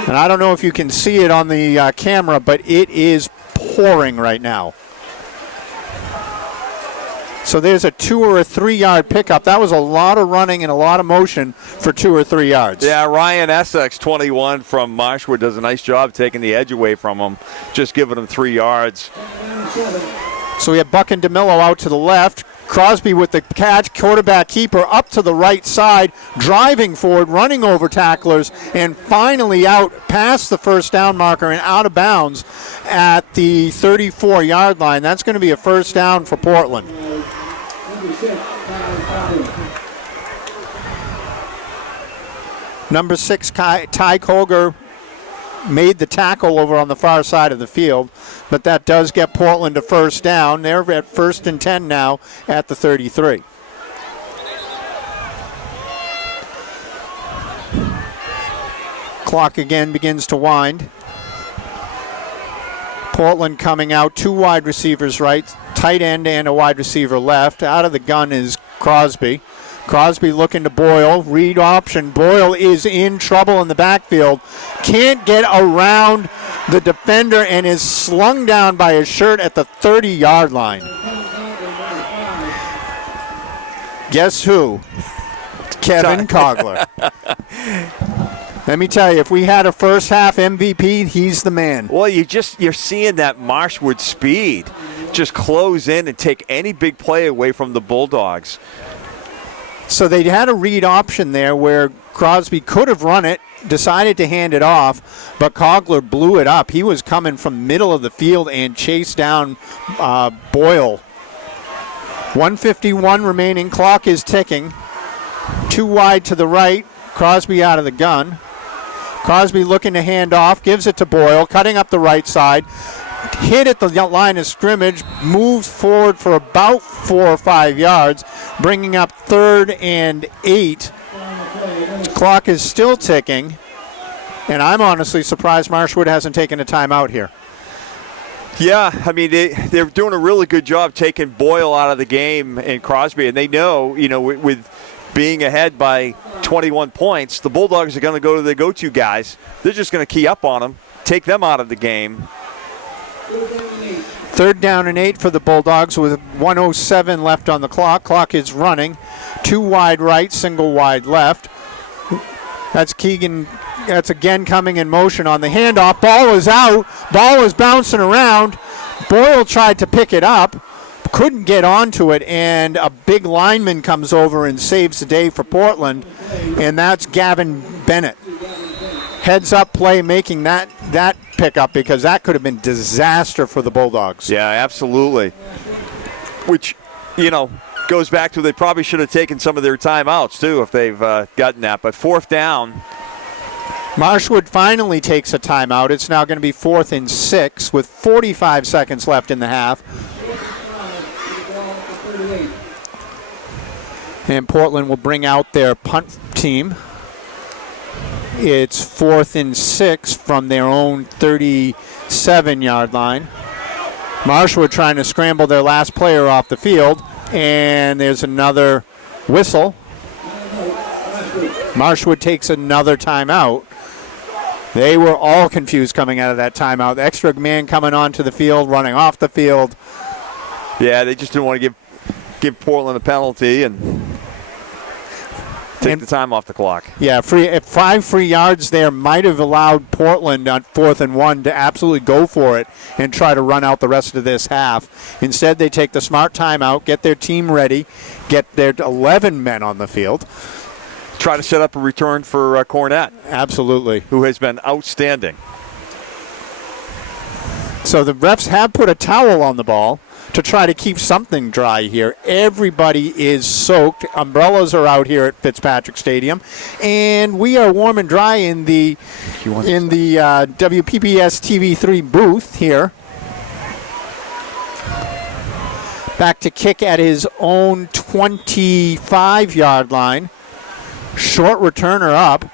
And I don't know if you can see it on the camera, but it is pouring right now. So there's a 2 or 3 yard pickup. That was a lot of running and a lot of motion for 2 or 3 yards. Yeah, Ryan Essex, 21 from Marshwood, does a nice job taking the edge away from him, just giving him 3 yards. So we have Buck and DeMillo out to the left. Crosby with the catch, quarterback keeper up to the right side, driving forward, running over tacklers, and finally out past the first down marker and out of bounds at the 34-yard line. That's going to be a first down for Portland. Number 6, Ty Colger made the tackle over on the far side of the field, but that does get Portland to first down. They're at 1st and 10 now at the 33. Clock again begins to wind. Portland coming out, 2 wide receivers right, tight end and a wide receiver left. Out of the gun is Crosby. Crosby looking to Boyle. Read option. Boyle is in trouble in the backfield. Can't get around the defender and is slung down by his shirt at the 30-yard line. Guess who? Kevin Cogler. Let me tell you, if we had a first half MVP, he's the man. Well, you're seeing that Marshwood speed just close in and take any big play away from the Bulldogs. So they had a read option there where Crosby could have run it, decided to hand it off, but Cogler blew it up. He was coming from middle of the field and chased down Boyle. 1:51 remaining. Clock is ticking. 2 wide to the right. Crosby out of the gun. Crosby looking to hand off, gives it to Boyle, cutting up the right side. Hit at the line of scrimmage, moves forward for about 4 or 5 yards, bringing up 3rd and 8. Clock is still ticking, and I'm honestly surprised Marshwood hasn't taken a timeout here. Yeah, I mean, they're doing a really good job taking Boyle out of the game and Crosby, and they know, with being ahead by 21 points, the Bulldogs are going to go to their go-to guys. They're just going to key up on them, take them out of the game. 3rd down and 8 for the Bulldogs with 1:07 left on the clock. Clock is running. 2 wide right, single wide left. That's Keegan. That's again coming in motion on the handoff. Ball is out. Ball is bouncing around. Boyle tried to pick it up. Couldn't get onto it, and a big lineman comes over and saves the day for Portland, and that's Gavin Bennett. Heads up play making that pickup because that could have been disaster for the Bulldogs. Yeah, absolutely. Which, goes back to they probably should have taken some of their timeouts too if they've gotten that. But 4th down. Marshwood finally takes a timeout. It's now going to be 4th and 6 with 45 seconds left in the half. And Portland will bring out their punt team. It's 4th and 6 from their own 37-yard line. Marshwood trying to scramble their last player off the field. And there's another whistle. Marshwood takes another timeout. They were all confused coming out of that timeout. The extra man coming onto the field, running off the field. Yeah, they just didn't want to give Portland a penalty and take the time off the clock. Yeah, 5 free yards there might have allowed Portland on 4th and 1 to absolutely go for it and try to run out the rest of this half. Instead, they take the smart timeout, get their team ready, get their 11 men on the field. Try to set up a return for Cornett. Absolutely. Who has been outstanding. So the refs have put a towel on the ball to try to keep something dry here. Everybody is soaked. Umbrellas are out here at Fitzpatrick Stadium, and we are warm and dry in the WPBS TV3 booth here. Back to kick at his own 25-yard line. Short returner up.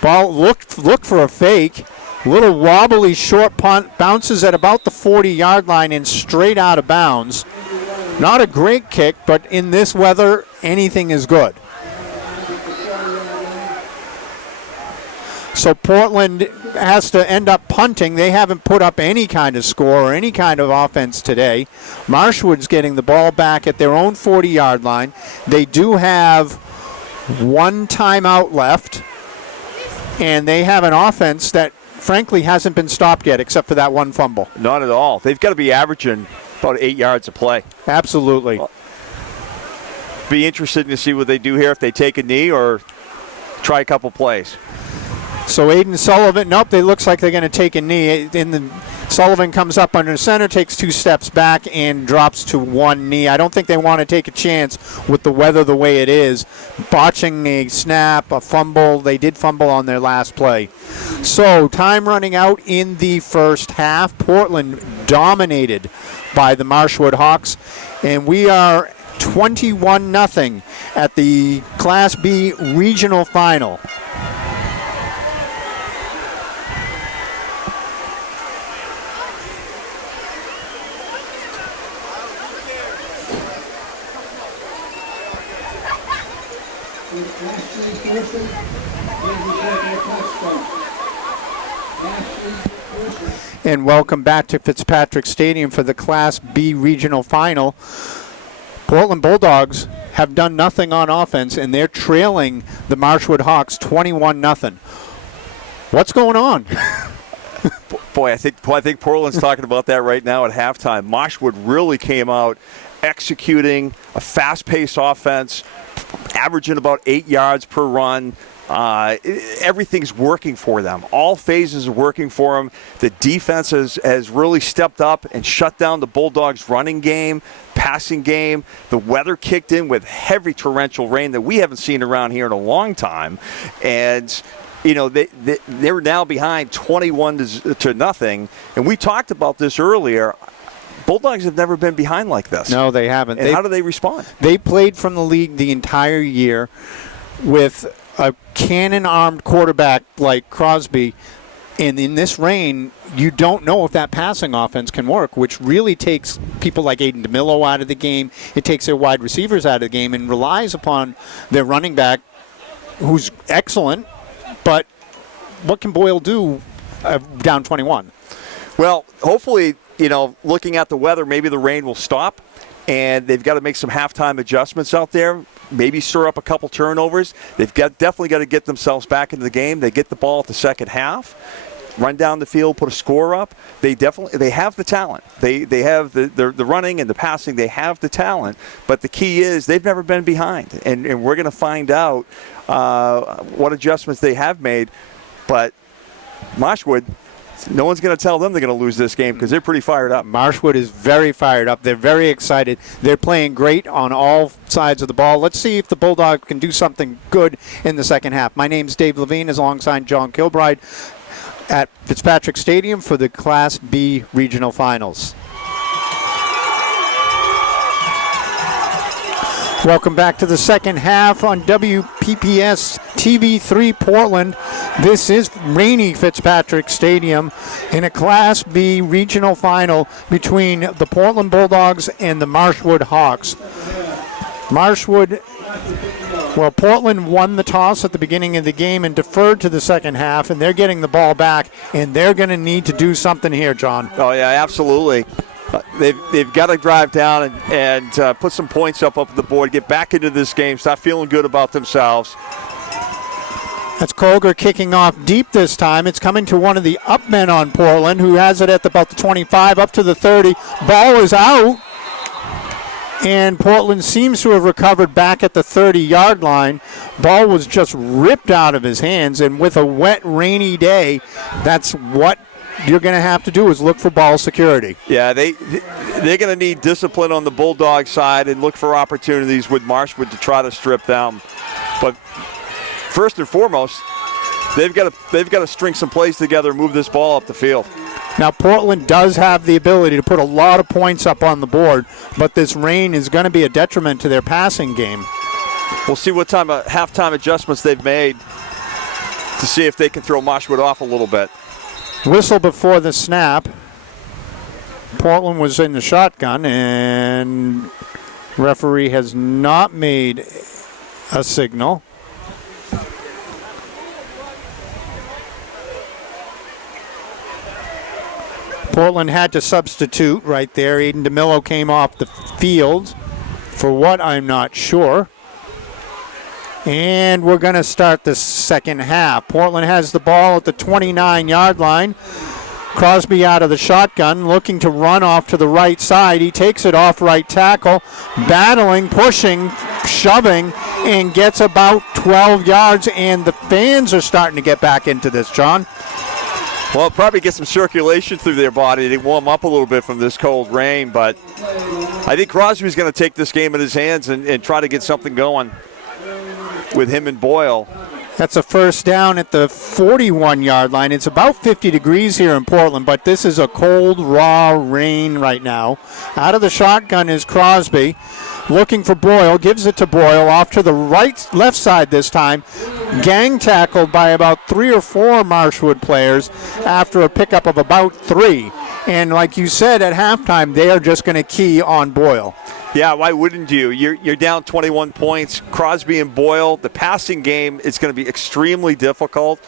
Ball look for a fake. Little wobbly short punt, bounces at about the 40-yard line and straight out of bounds. Not a great kick, but in this weather, anything is good. So Portland has to end up punting. They haven't put up any kind of score or any kind of offense today. Marshwood's getting the ball back at their own 40-yard line. They do have 1 timeout left, and they have an offense that frankly hasn't been stopped yet except for that 1 fumble. Not at all. They've got to be averaging about 8 yards a play. Absolutely. Be interested to see what they do here, if they take a knee or try a couple plays. So Aiden Sullivan, nope, it looks like they're going to take a knee. Sullivan comes up under center, takes 2 steps back, and drops to 1 knee. I don't think they want to take a chance with the weather the way it is. Botching a snap, a fumble. They did fumble on their last play. So time running out in the first half. Portland dominated by the Marshwood Hawks, and we are 21-0 at the Class B regional final. and Ashley Pearson is returning a touchdown. Ashley Pearson. And welcome back to Fitzpatrick Stadium for the Class B regional final. Portland Bulldogs have done nothing on offense, and they're trailing the Marshwood Hawks 21-0. What's going on? Boy, I think Portland's talking about that right now at halftime. Marshwood really came out executing a fast-paced offense, averaging about 8 yards per run. Everything's working for them. All phases are working for them. The defense has really stepped up and shut down the Bulldogs' running game, passing game. The weather kicked in with heavy torrential rain that we haven't seen around here in a long time. And you know, they're now behind 21-0. And we talked about this earlier. Bulldogs have never been behind like this. No, they haven't. And how do they respond? They played from the league the entire year with a cannon-armed quarterback like Crosby. And in this rain, you don't know if that passing offense can work, which really takes people like Aiden DeMillo out of the game. It takes their wide receivers out of the game and relies upon their running back, who's excellent. But what can Boyle do down 21? Well, hopefully, you know, looking at the weather, maybe the rain will stop, and they've got to make some halftime adjustments out there, maybe stir up a couple turnovers. They've definitely got to get themselves back into the game. They get the ball at the second half, run down the field, put a score up. They have the talent. They have the running and the passing. They have the talent. But the key is they've never been behind, and we're going to find out what adjustments they have made. But Marshwood, no one's going to tell them they're going to lose this game because they're pretty fired up. Marshwood is very fired up. They're very excited. They're playing great on all sides of the ball. Let's see if the Bulldogs can do something good in the second half. My name's Dave Levine, alongside John Kilbride at Fitzpatrick Stadium for the Class B regional finals. Welcome back to the second half on WPPS TV3 Portland. This is rainy Fitzpatrick Stadium in a Class B regional final between the Portland Bulldogs and the Marshwood Hawks. Portland won the toss at the beginning of the game and deferred to the second half, and they're getting the ball back, and they're going to need to do something here, John. Oh, yeah, absolutely. They've got to drive down and put some points up the board, get back into this game, start feeling good about themselves. That's Colger kicking off deep this time. It's coming to one of the up men on Portland, who has it at about the 25, up to the 30. Ball is out, and Portland seems to have recovered back at the 30-yard line. Ball was just ripped out of his hands, and with a wet, rainy day, that's what you're going to have to do is look for ball security. Yeah, they're going to need discipline on the Bulldog side and look for opportunities with Marshwood to try to strip them. But first and foremost, they've got to string some plays together and move this ball up the field. Now, Portland does have the ability to put a lot of points up on the board, but this rain is going to be a detriment to their passing game. We'll see what time of halftime adjustments they've made to see if they can throw Marshwood off a little bit. Whistle before the snap. Portland was in the shotgun, and referee has not made a signal. Portland had to substitute right there. Aiden DeMillo came off the field for what I'm not sure. And we're going to start the second half. Portland has the ball at the 29-yard line. Crosby out of the shotgun, looking to run off to the right side. He takes it off right tackle, battling, pushing, shoving, and gets about 12 yards. And the fans are starting to get back into this, John. Well, probably get some circulation through their body. They warm up a little bit from this cold rain. But I think Crosby's going to take this game in his hands and try to get something going with him and Boyle. That's a first down at the 41-yard line. It's about 50 degrees here in Portland, but this is a cold, raw rain right now. Out of the shotgun is Crosby, looking for Boyle, gives it to Boyle, off to the left side this time. Gang tackled by about 3 or 4 Marshwood players after a pickup of about 3. And like you said, at halftime, they are just going to key on Boyle. Yeah, why wouldn't you? You're down 21 points. Crosby and Boyle, the passing game is going to be extremely difficult.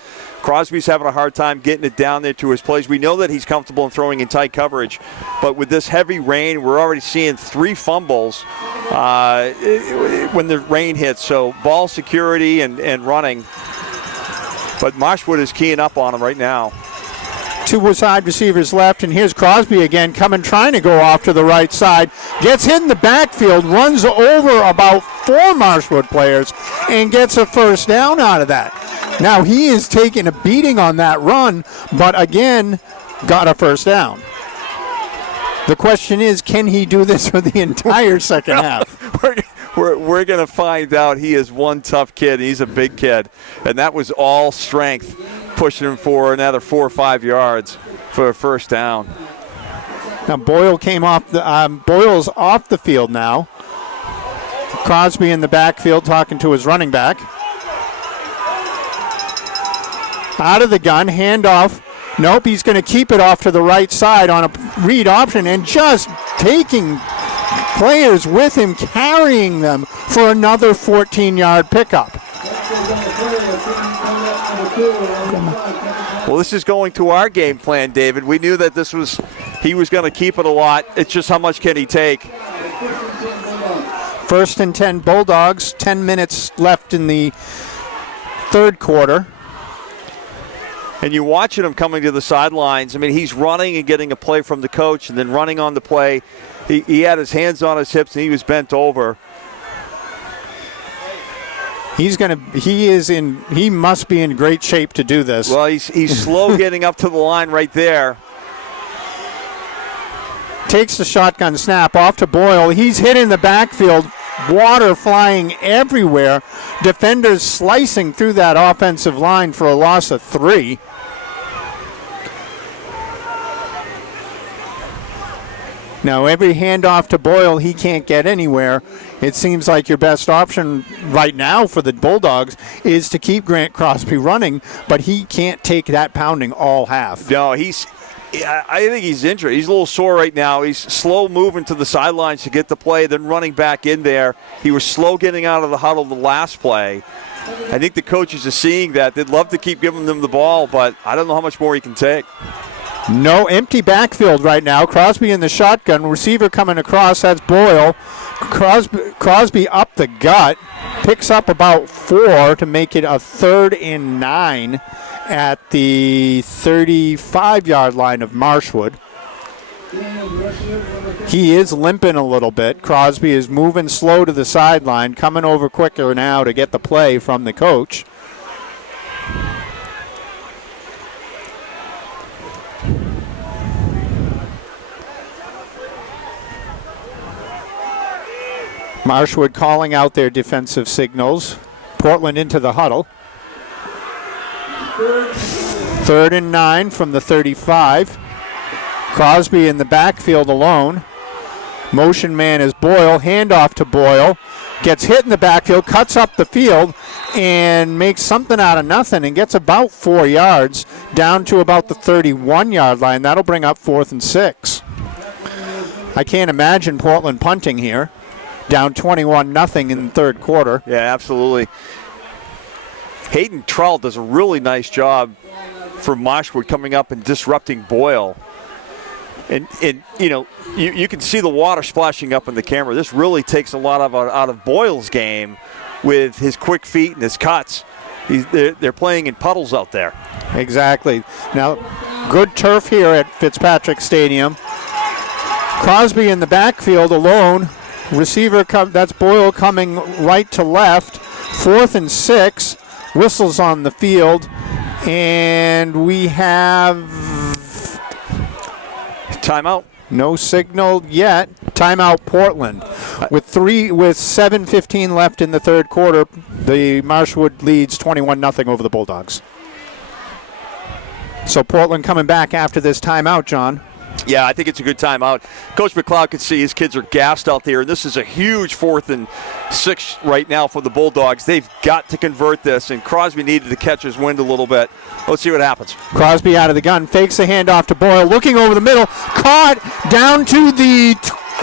Crosby's having a hard time getting it down there to his plays. We know that he's comfortable in throwing in tight coverage, but with this heavy rain, we're already seeing 3 fumbles when the rain hits. So ball security and running. But Marshwood is keying up on him right now. 2 wide receivers left, and here's Crosby again coming, trying to go off to the right side. Gets hit in the backfield, runs over about 4 Marshwood players, and gets a first down out of that. Now he is taking a beating on that run, but again, got a first down. The question is, can he do this for the entire second half? We're going to find out. He is one tough kid. He's a big kid, and that was all strength, pushing him for another 4 or 5 yards for a first down. Now Boyle came off Boyle's off the field now. Crosby in the backfield talking to his running back. Out of the gun, handoff. Nope, he's going to keep it off to the right side on a read option and just taking players with him, carrying them for another 14-yard pickup. Well, this is going to our game plan, David. We knew that he was going to keep it a lot. It's just how much can he take? 1st and 10 Bulldogs, 10 minutes left in the third quarter. And you're watching him coming to the sidelines. I mean, he's running and getting a play from the coach and then running on the play. He had his hands on his hips and he was bent over. He must be in great shape to do this. Well, he's slow getting up to the line right there. Takes the shotgun snap off to Boyle. He's hit in the backfield. Water flying everywhere. Defenders slicing through that offensive line for a loss of 3. Now, every handoff to Boyle, he can't get anywhere. It seems like your best option right now for the Bulldogs is to keep Grant Crosby running, but he can't take that pounding all half. No, I think he's injured. He's a little sore right now. He's slow moving to the sidelines to get the play, then running back in there. He was slow getting out of the huddle the last play. I think the coaches are seeing that. They'd love to keep giving them the ball, but I don't know how much more he can take. No empty backfield right now. Crosby in the shotgun. Receiver coming across. That's Boyle. Crosby up the gut. Picks up about 4 to make it a 3rd and 9 at the 35-yard line of Marshwood. He is limping a little bit. Crosby is moving slow to the sideline, coming over quicker now to get the play from the coach. Marshwood calling out their defensive signals. Portland into the huddle. 3rd and 9 from the 35. Crosby in the backfield alone. Motion man is Boyle. Handoff to Boyle. Gets hit in the backfield, cuts up the field, and makes something out of nothing and gets about 4 yards down to about the 31-yard line. That'll bring up 4th and 6. I can't imagine Portland punting here. Down 21-0 in the third quarter. Yeah, absolutely. Hayden Trull does a really nice job for Marshwood coming up and disrupting Boyle. And you can see the water splashing up in the camera. This really takes a lot out of Boyle's game with his quick feet and his cuts. They're playing in puddles out there. Exactly. Now, good turf here at Fitzpatrick Stadium. Crosby in the backfield alone. Receiver, that's Boyle coming right to left. 4th and 6. Whistles on the field. And we have... Timeout. No signal yet. Timeout Portland. With 7:15 left in the third quarter, the Marshwood leads 21-0 over the Bulldogs. So Portland coming back after this timeout, John. Yeah, I think it's a good time out. Coach McLeod could see his kids are gassed out there, and this is a huge 4th and 6 right now for the Bulldogs. They've got to convert this, and Crosby needed to catch his wind a little bit. Let's see what happens. Crosby out of the gun, fakes the handoff to Boyle, looking over the middle, caught down to the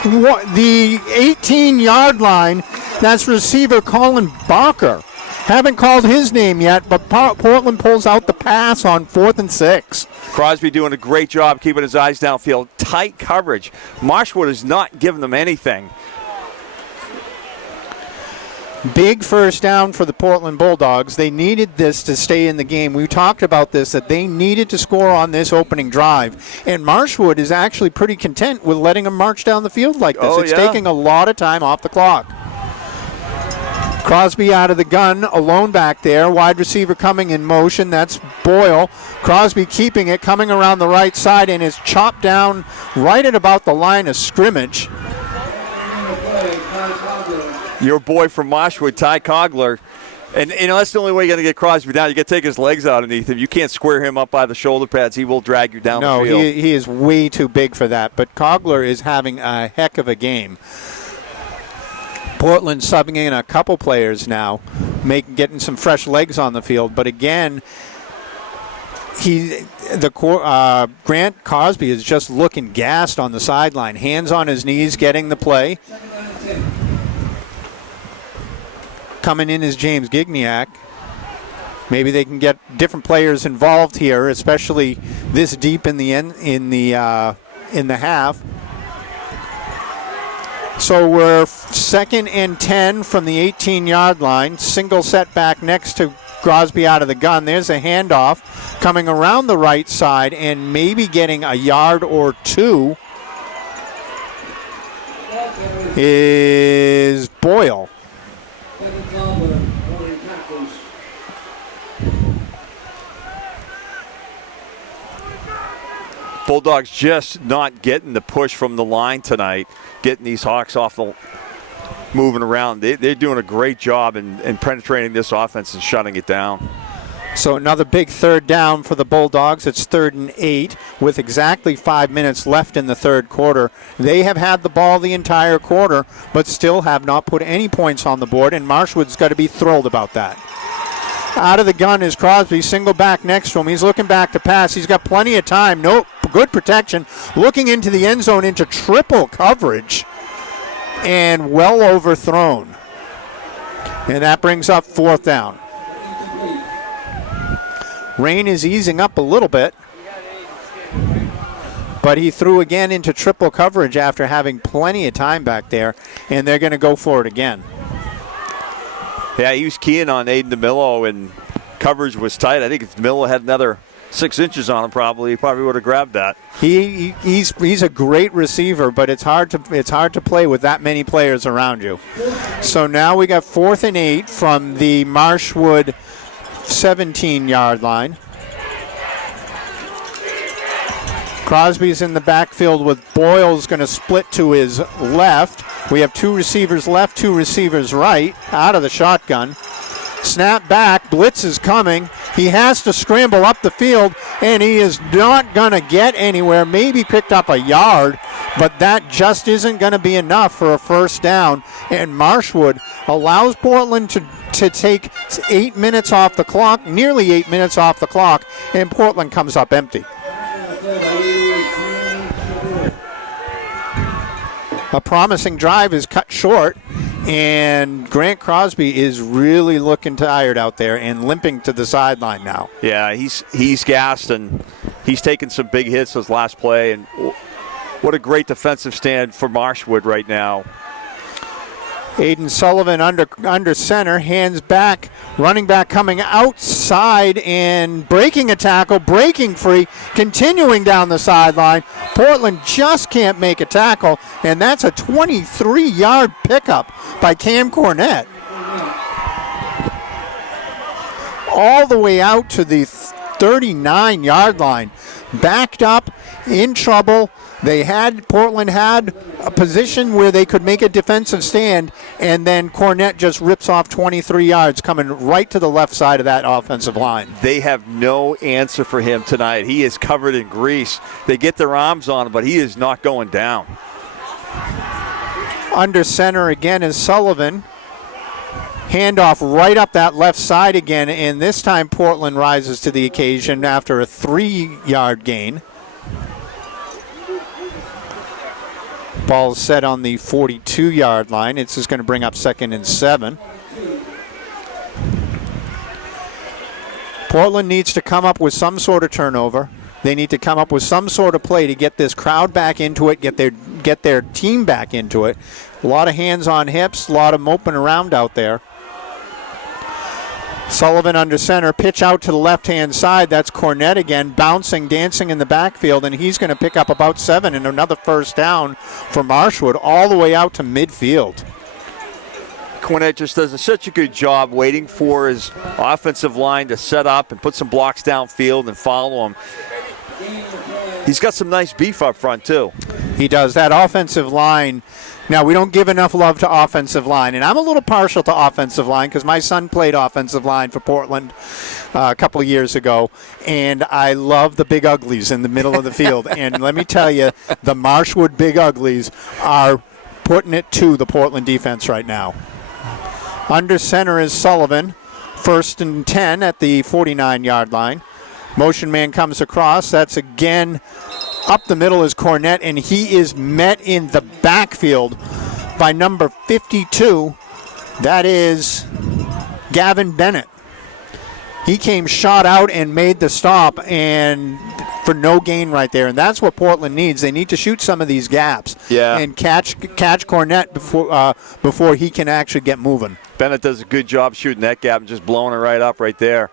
18-yard line. That's receiver Colin Barker. Haven't called his name yet, but Portland pulls out the pass on 4th and 6. Crosby doing a great job keeping his eyes downfield. Tight coverage. Marshwood is not giving them anything. Big first down for the Portland Bulldogs. They needed this to stay in the game. We talked about this, that they needed to score on this opening drive. And Marshwood is actually pretty content with letting them march down the field like this. It's taking a lot of time off the clock. Crosby out of the gun, alone back there. Wide receiver coming in motion. That's Boyle. Crosby keeping it, coming around the right side, and is chopped down right at about the line of scrimmage. Your boy from Marshwood, Ty Cogler. And, that's the only way you're going to get Crosby down. You got to take his legs out underneath him. You can't square him up by the shoulder pads. He will drag you down the field. No, he is way too big for that. But Cogler is having a heck of a game. Portland subbing in a couple players now, getting some fresh legs on the field. But again, Grant Crosby is just looking gassed on the sideline. Hands on his knees, getting the play. Coming in is James Gignac. Maybe they can get different players involved here, especially this deep in the half. So we're 2nd and 10 from the 18-yard line. Single setback next to Crosby out of the gun. There's a handoff coming around the right side and maybe getting a yard or two is Boyle. Bulldogs just not getting the push from the line tonight, getting these Hawks moving around. They're doing a great job in penetrating this offense and shutting it down. So another big third down for the Bulldogs. It's 3rd and 8 with exactly 5 minutes left in the third quarter. They have had the ball the entire quarter, but still have not put any points on the board, and Marshwood's got to be thrilled about that. Out of the gun is Crosby, single back next to him. He's looking back to pass. He's got plenty of time. No good protection. Looking into the end zone into triple coverage and well overthrown. And that brings up 4th down. Rain is easing up a little bit, but he threw again into triple coverage after having plenty of time back there, and they're going to go for it again. Yeah, he was keying on Aiden DeMillo, and coverage was tight. I think if DeMillo had another 6 inches on him, he probably would have grabbed that. He's a great receiver, but it's hard to play with that many players around you. So now we got 4th and 8 from the Marshwood 17-yard line. Crosby's in the backfield with Boyle's going to split to his left. We have 2 receivers left, 2 receivers right, out of the shotgun. Snap back, blitz is coming. He has to scramble up the field, and he is not going to get anywhere. Maybe picked up a yard, but that just isn't going to be enough for a first down. And Marshwood allows Portland to take 8 minutes off the clock, nearly 8 minutes off the clock, and Portland comes up empty. A promising drive is cut short, and Grant Crosby is really looking tired out there and limping to the sideline now. Yeah, he's gassed, and he's taken some big hits this last play, and what a great defensive stand for Marshwood right now. Aiden Sullivan under center, hands back, running back coming outside and breaking a tackle, breaking free, continuing down the sideline. Portland just can't make a tackle, and that's a 23-yard pickup by Cam Cornett. All the way out to the 39-yard line, backed up, in trouble. Portland had a position where they could make a defensive stand, and then Cornett just rips off 23 yards coming right to the left side of that offensive line. They have no answer for him tonight. He is covered in grease. They get their arms on him, but he is not going down. Under center again is Sullivan. Handoff right up that left side again, and this time Portland rises to the occasion after a 3-yard gain. Ball set on the 42-yard line. It's just going to bring up 2nd and 7. Portland needs to come up with some sort of turnover. They need to come up with some sort of play to get this crowd back into it, get their team back into it. A lot of hands on hips, a lot of moping around out there. Sullivan under center, pitch out to the left-hand side. That's Cornett again, bouncing, dancing in the backfield, and he's going to pick up about 7 and another first down for Marshwood all the way out to midfield. Cornett just does such a good job waiting for his offensive line to set up and put some blocks downfield and follow him. He's got some nice beef up front, too. He does. That offensive line, now we don't give enough love to offensive line, and I'm a little partial to offensive line because my son played offensive line for Portland a couple of years ago, and I love the big uglies in the middle of the field. And let me tell you, the Marshwood big uglies are putting it to the Portland defense right now. Under center is Sullivan, 1st and 10 at the 49-yard line. Motion man comes across. That's again up the middle is Cornett, and he is met in the backfield by number 52. That is Gavin Bennett. He came shot out and made the stop, and for no gain right there. And that's what Portland needs. They need to shoot some of these gaps and catch Cornett before he can actually get moving. Bennett does a good job shooting that gap and just blowing it right up right there,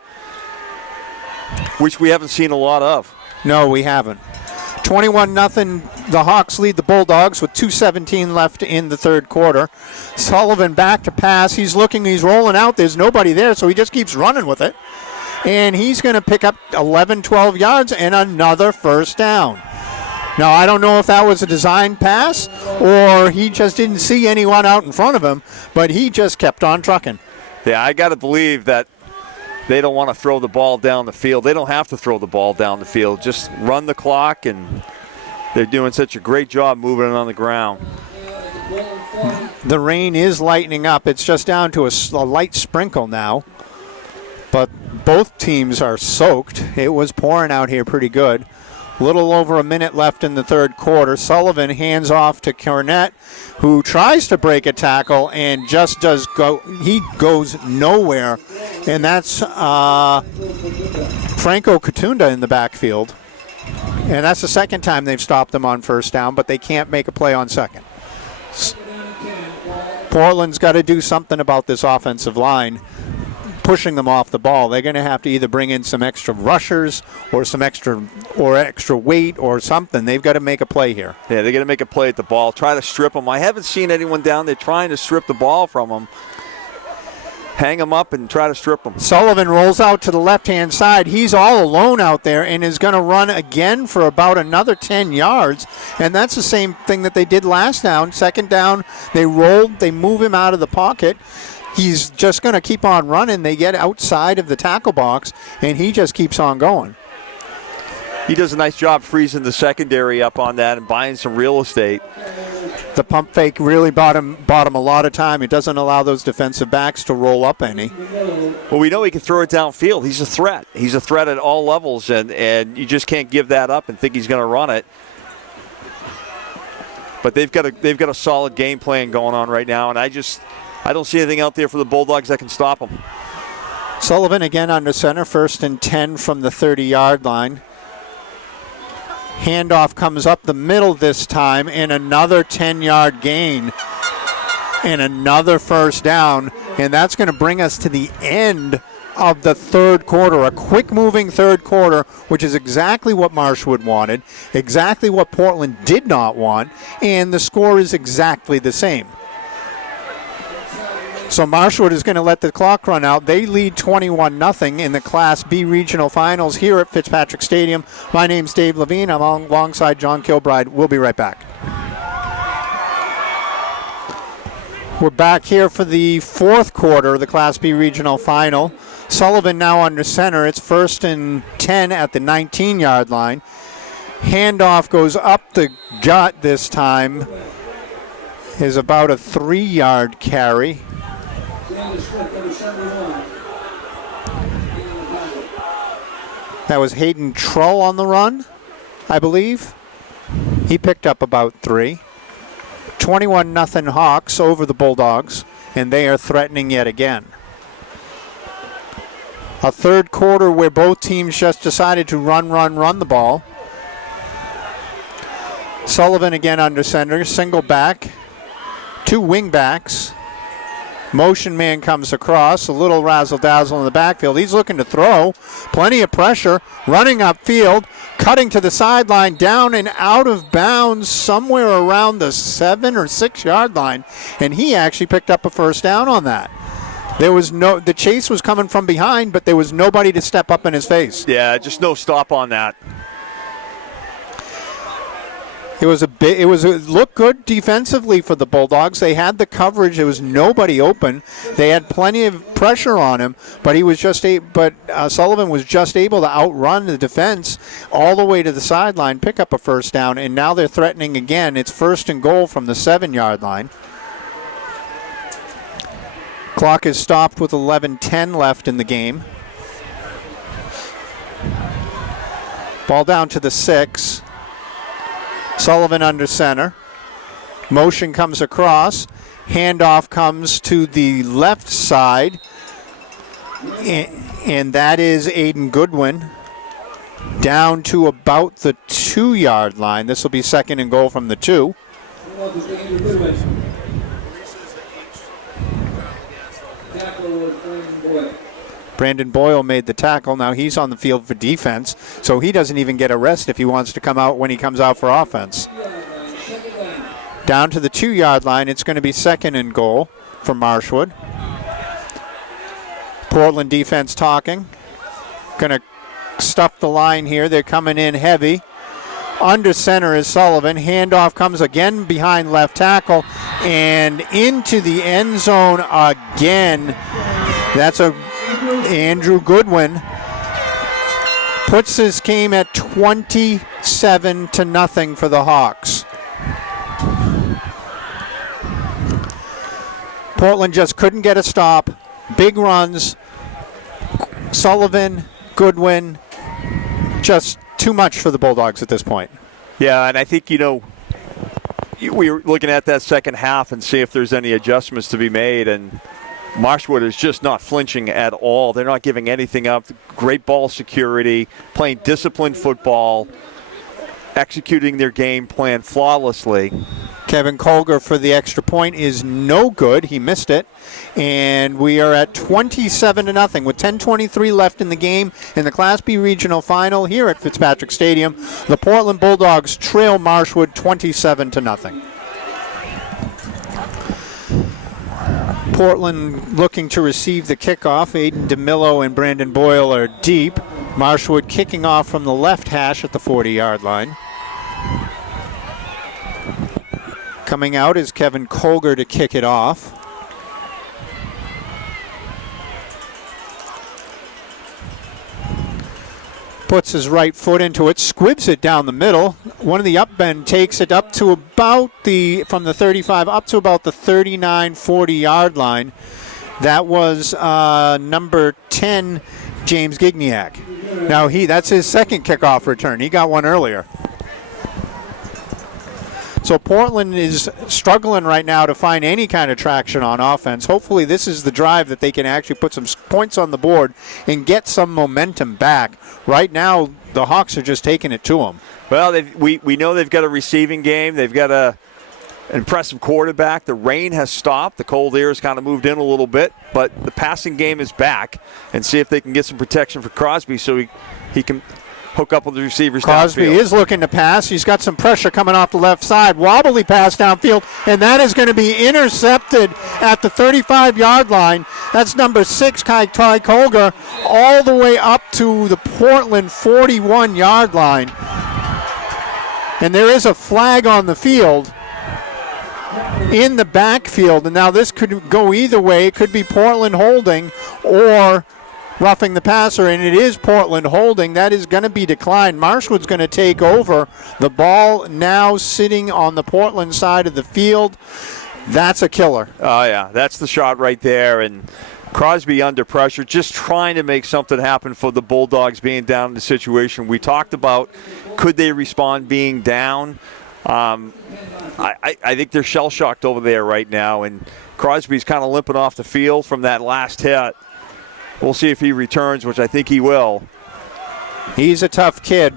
which we haven't seen a lot of. No, we haven't. 21-0, the Hawks lead the Bulldogs with 2:17 left in the third quarter. Sullivan back to pass. He's looking, he's rolling out. There's nobody there, so he just keeps running with it. And he's going to pick up 11, 12 yards and another first down. Now, I don't know if that was a design pass or he just didn't see anyone out in front of him, but he just kept on trucking. Yeah, I got to believe that they don't want to throw the ball down the field. They don't have to throw the ball down the field. Just run the clock, and they're doing such a great job moving it on the ground. The rain is lightening up. It's just down to a light sprinkle now. But both teams are soaked. It was pouring out here pretty good. Little over a minute left in the third quarter. Sullivan hands off to Cornett, who tries to break a tackle and just does go. He goes nowhere, and that's Franco Katunda in the backfield. And that's the second time they've stopped them on first down, but they can't make a play on second. Portland's got to do something about this offensive line, pushing them off the ball. They're going to have to either bring in some extra rushers or some extra weight or something. They've got to make a play here. Yeah, they're going to make a play at the ball, try to strip them. I haven't seen anyone down there trying to strip the ball from them. Hang them up and try to strip them. Sullivan rolls out to the left-hand side. He's all alone out there and is going to run again for about another 10 yards. And that's the same thing that they did last down. Second down, they rolled, they move him out of the pocket. He's just going to keep on running. They get outside of the tackle box, and he just keeps on going. He does a nice job freezing the secondary up on that and buying some real estate. The pump fake really bought him a lot of time. It doesn't allow those defensive backs to roll up any. Well, we know he can throw it downfield. He's a threat. He's a threat at all levels, and you just can't give that up and think he's going to run it. But they've got a solid game plan going on right now, and I don't see anything out there for the Bulldogs that can stop them. Sullivan again under center, 1st and 10 from the 30-yard line. Handoff comes up the middle this time, and another 10-yard gain and another first down, and that's going to bring us to the end of the third quarter, a quick-moving third quarter, which is exactly what Marshwood wanted, exactly what Portland did not want, and the score is exactly the same. So Marshwood is going to let the clock run out. They lead 21-0 in the Class B Regional Finals here at Fitzpatrick Stadium. My name's Dave Levine. I'm alongside John Kilbride. We'll be right back. We're back here for the fourth quarter of the Class B Regional Final. Sullivan now under center. It's 1st and 10 at the 19-yard line. Handoff goes up the gut this time. Is about a 3-yard carry. That was Hayden Trull on the run, I believe. He picked up about 3. 21-0 Hawks over the Bulldogs, and they are threatening yet again. A third quarter where both teams just decided to run the ball. Sullivan again under center, single back, 2 wing backs. Motion man comes across, a little razzle-dazzle in the backfield. He's looking to throw, plenty of pressure, running upfield, cutting to the sideline, down and out of bounds somewhere around the 7 or 6 yard line, and he actually picked up a first down on that. The chase was coming from behind, but there was nobody to step up in his face. Yeah, just no stop on that. It looked good defensively for the Bulldogs. They had the coverage. There was nobody open. They had plenty of pressure on him, but Sullivan was just able to outrun the defense all the way to the sideline, pick up a first down, and now they're threatening again. It's 1st and goal from the 7-yard line. Clock is stopped with 11:10 left in the game. Ball down to the 6. Sullivan under center. Motion comes across. Handoff comes to the left side. And that is Aiden Goodwin. Down to about the 2-yard line. This will be 2nd and goal from the 2. Brandon Boyle made the tackle. Now he's on the field for defense, so he doesn't even get a rest if he wants to come out when he comes out for offense. Down to the 2-yard line. It's going to be 2nd and goal for Marshwood. Portland defense talking. Going to stuff the line here. They're coming in heavy. Under center is Sullivan. Handoff comes again behind left tackle and into the end zone again. That's Andrew Goodwin puts his game at 27-0 for the Hawks. Portland just couldn't get a stop. Big runs. Sullivan, Goodwin, just too much for the Bulldogs at this point. Yeah, and I think, we were looking at that second half and see if there's any adjustments to be made, and Marshwood is just not flinching at all. They're not giving anything up. Great ball security, playing disciplined football, executing their game plan flawlessly. Kevin Colger for the extra point is no good. He missed it. And we are at 27-0 with 10:23 left in the game in the Class B Regional Final here at Fitzpatrick Stadium. The Portland Bulldogs trail Marshwood 27-0. Portland looking to receive the kickoff. Aiden DeMillo and Brandon Boyle are deep. Marshwood kicking off from the left hash at the 40-yard line. Coming out is Kevin Colger to kick it off. Puts his right foot into it, squibs it down the middle. One of the upbend takes it up to about from the 35 up to about the 39, 40-yard line. That was number 10, James Gignac. Now that's his second kickoff return. He got one earlier. So Portland is struggling right now to find any kind of traction on offense. Hopefully this is the drive that they can actually put some points on the board and get some momentum back. Right now, the Hawks are just taking it to them. Well, we know they've got a receiving game. They've got an impressive quarterback. The rain has stopped. The cold air has kind of moved in a little bit. But the passing game is back. And see if they can get some protection for Crosby so he can hook up with the receivers Crosby downfield. Is looking to pass. He's got some pressure coming off the left side. Wobbly pass downfield, and that is going to be intercepted at the 35-yard line. That's number 6, Ty Colger, all the way up to the Portland 41-yard line. And there is a flag on the field. in the backfield. And now this could go either way. It could be Portland holding or roughing the passer, and it is Portland holding. That is going to be declined. Marshwood's going to take over. The ball now sitting on the Portland side of the field. That's a killer. Oh, yeah, that's the shot right there. And Crosby under pressure, just trying to make something happen for the Bulldogs being down in the situation. We talked about could they respond being down. I think they're shell-shocked over there right now, and Crosby's kind of limping off the field from that last hit. We'll see if he returns, which I think he will. He's a tough kid.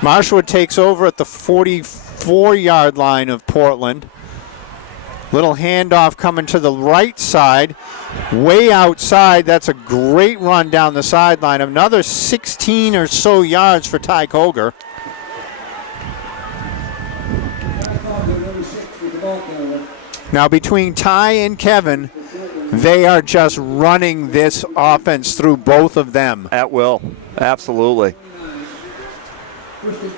Marshwood takes over at the 44-yard line of Portland. Little handoff coming to the right side, way outside. That's a great run down the sideline. Another 16 or so yards for Ty Koger. Now between Ty and Kevin, they are just running this offense through both of them. At will, absolutely.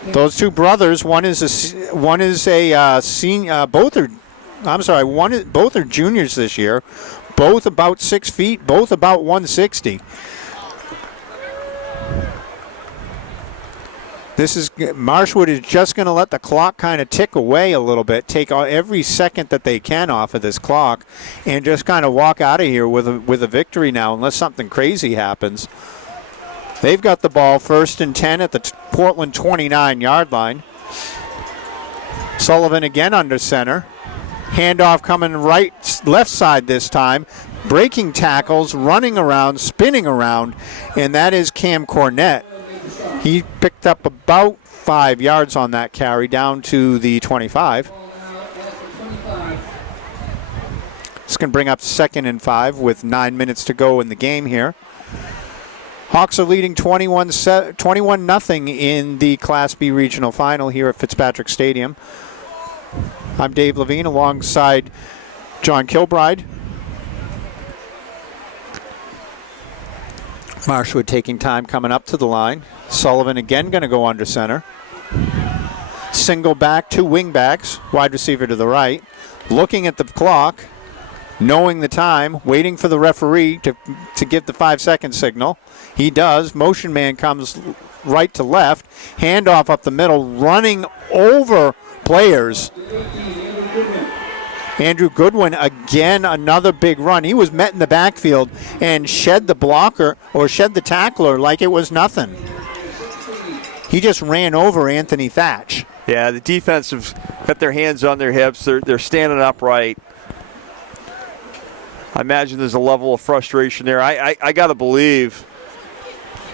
Those two brothers, one is a senior. Both are juniors this year. Both about 6 feet. Both about 160. Marshwood is just going to let the clock kind of tick away a little bit, take every second that they can off of this clock, and just kind of walk out of here with a victory now, unless something crazy happens. They've got the ball 1st and 10 at the Portland 29-yard line. Sullivan again under center. Handoff coming left side this time. Breaking tackles, running around, spinning around, and that is Cam Cornett. He picked up about 5 yards on that carry down to the 25. This can bring up 2nd and 5 with 9 minutes to go in the game here. Hawks are leading 21-0 in the Class B regional final here at Fitzpatrick Stadium. I'm Dave Levine alongside John Kilbride. Marshwood taking time coming up to the line. Sullivan again going to go under center. Single back, 2 wing backs, wide receiver to the right. Looking at the clock, knowing the time, waiting for the referee to give the 5-second signal. He does. Motion man comes right to left. Handoff up the middle, running over players. Andrew Goodwin, again, another big run. He was met in the backfield and shed the blocker or shed the tackler like it was nothing. He just ran over Anthony Thatch. Yeah, the defense have got their hands on their hips. They're standing upright. I imagine there's a level of frustration there. I got to believe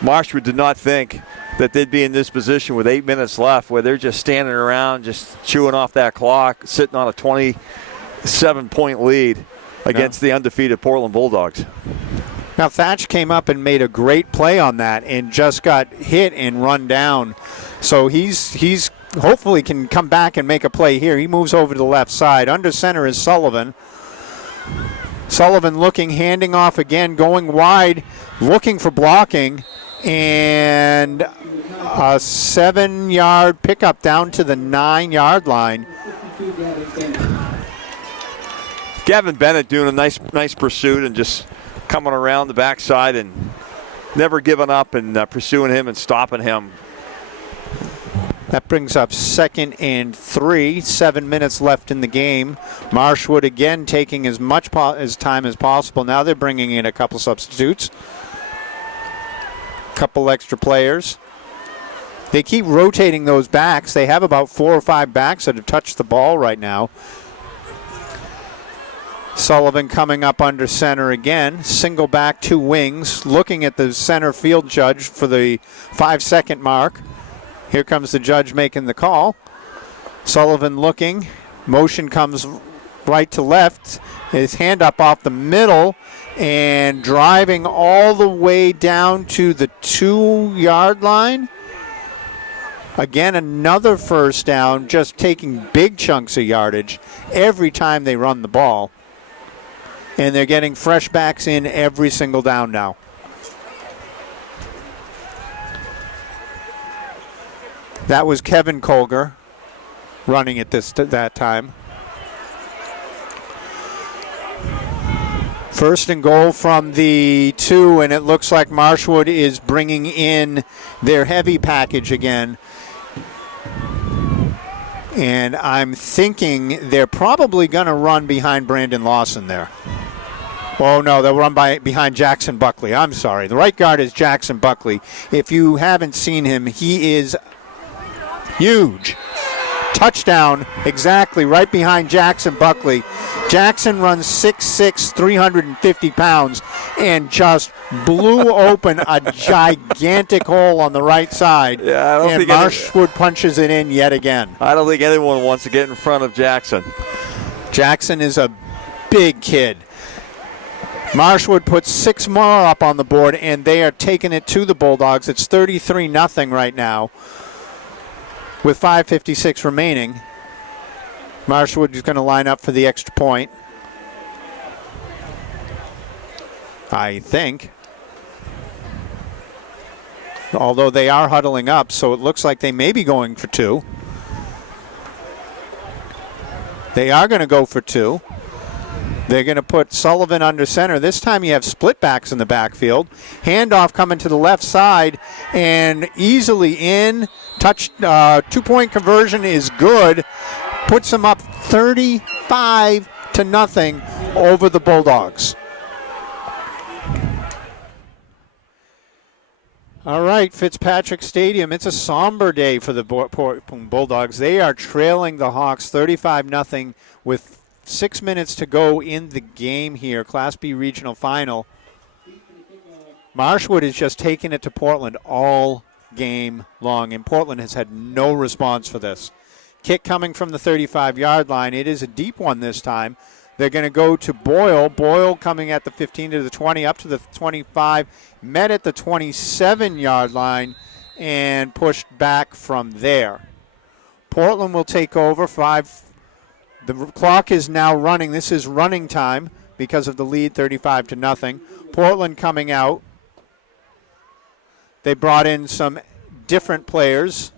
Marshwood did not think that they'd be in this position with 8 minutes left where they're just standing around, just chewing off that clock, sitting on a 27-point lead against the undefeated Portland Bulldogs. Now, Thatch came up and made a great play on that and just got hit and run down. So he's hopefully can come back and make a play here. He moves over to the left side. Under center is Sullivan. Sullivan looking, handing off again, going wide, looking for blocking, and a 7-yard pickup down to the 9-yard line. Gavin Bennett doing a nice pursuit and just coming around the backside and never giving up and pursuing him and stopping him. That brings up 2nd and 3. 7 minutes left in the game. Marshwood again taking as much time as possible. Now they're bringing in a couple substitutes. Couple extra players. They keep rotating those backs. They have about 4 or 5 backs that have touched the ball right now. Sullivan coming up under center again. Single back, 2 wings. Looking at the center field judge for the 5-second mark. Here comes the judge making the call. Sullivan looking. Motion comes right to left. His hand up off the middle and driving all the way down to the 2-yard line. Again, another first down, just taking big chunks of yardage every time they run the ball. And they're getting fresh backs in every single down now. That was Kevin Colger running at that time. First and goal from the 2, and it looks like Marshwood is bringing in their heavy package again. And I'm thinking they're probably going to run behind Brandon Lawson there. Oh, no, they'll run behind Jackson Buckley. I'm sorry. The right guard is Jackson Buckley. If you haven't seen him, he is huge. Touchdown, exactly, right behind Jackson Buckley. Jackson runs 6'6", 350 pounds, and just blew open a gigantic hole on the right side. Yeah, I don't and think Marshwood punches it in yet again. I don't think anyone wants to get in front of Jackson. Jackson is a big kid. Marshwood puts 6 more up on the board, and they are taking it to the Bulldogs. It's 33-0 right now with 5:56 remaining. Marshwood is going to line up for the extra point, I think. Although they are huddling up, so it looks like they may be going for 2. They are going to go for 2. They're going to put Sullivan under center. This time you have split backs in the backfield. Handoff coming to the left side and easily in. Touch, 2-point conversion is good. Puts them up 35-0 over the Bulldogs. All right, Fitzpatrick Stadium. It's a somber day for the Bulldogs. They are trailing the Hawks 35-0 with 6 minutes to go in the game here, Class B Regional Final. Marshwood is just taking it to Portland all game long, and Portland has had no response for this. Kick coming from the 35-yard line. It is a deep one this time. They're going to go to Boyle. Boyle coming at the 15 to the 20, up to the 25, met at the 27-yard line, and pushed back from there. Portland will take over 5. The clock is now running. This is running time because of the lead, 35-0. Portland coming out. They brought in some different players,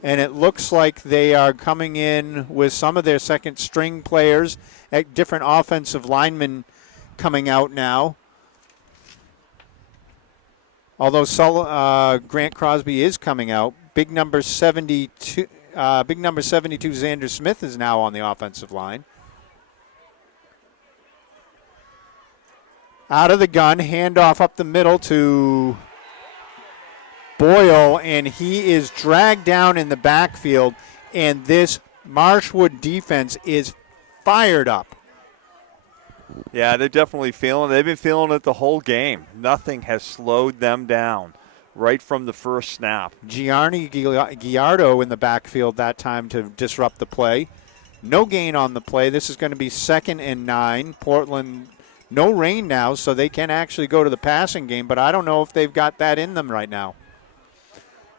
and it looks like they are coming in with some of their second-string players, at different offensive linemen coming out now. Although Grant Crosby is coming out, big number 72 Xander Smith is now on the offensive line. Out of the gun, handoff up the middle to Boyle, and he is dragged down in the backfield, and this Marshwood defense is fired up. Yeah, they're definitely feeling it. They've been feeling it the whole game. Nothing has slowed them down right from the first snap. Gianni Giardo in the backfield that time to disrupt the play. No gain on the play. This is going to be 2nd and 9. Portland, no rain now, so they can actually go to the passing game, but I don't know if they've got that in them right now.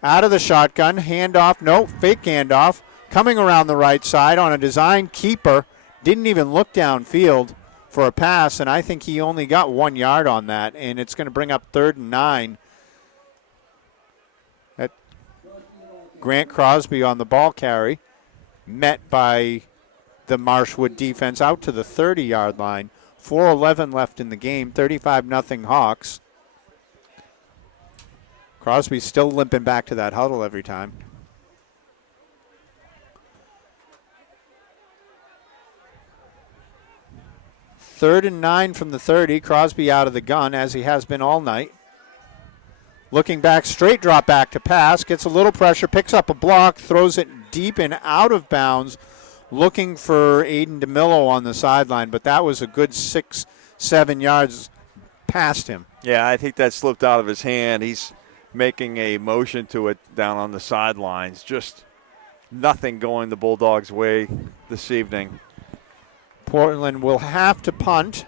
Out of the shotgun, handoff, no, fake handoff. Coming around the right side on a design keeper. Didn't even look downfield for a pass, and I think he only got 1 yard on that, and it's going to bring up 3rd and 9. Grant Crosby on the ball carry, met by the Marshwood defense out to the 30-yard line. 4:11 left in the game, 35-0 Hawks. Crosby's still limping back to that huddle every time. 3rd and 9 from the 30. Crosby out of the gun, as he has been all night. Looking back, straight drop back to pass. Gets a little pressure, picks up a block, throws it deep and out of bounds. Looking for Aiden DeMillo on the sideline, but that was a good 6-7 yards past him. Yeah, I think that slipped out of his hand. He's making a motion to it down on the sidelines. Just nothing going the Bulldogs' way this evening. Portland will have to punt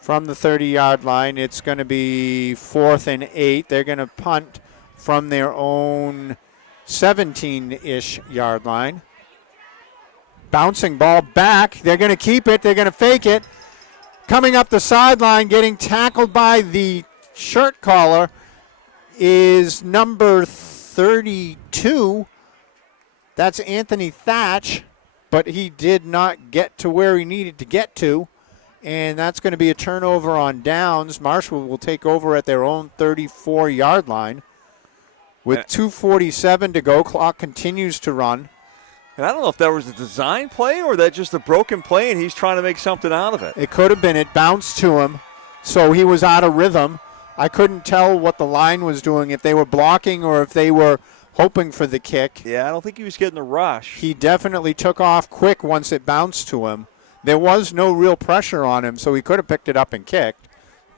from the 30-yard line. It's going to be 4th and 8. They're going to punt from their own 17-ish yard line. Bouncing ball back. They're going to keep it. They're going to fake it. Coming up the sideline, getting tackled by the shirt collar is number 32. That's Anthony Thatch, but he did not get to where he needed to get to. And that's going to be a turnover on downs. Marshwood will take over at their own 34-yard line. With 2:47 to go, clock continues to run. And I don't know if that was a design play or that just a broken play and he's trying to make something out of it. It could have been. It bounced to him, so he was out of rhythm. I couldn't tell what the line was doing, if they were blocking or if they were hoping for the kick. Yeah, I don't think he was getting the rush. He definitely took off quick once it bounced to him. There was no real pressure on him, so he could have picked it up and kicked.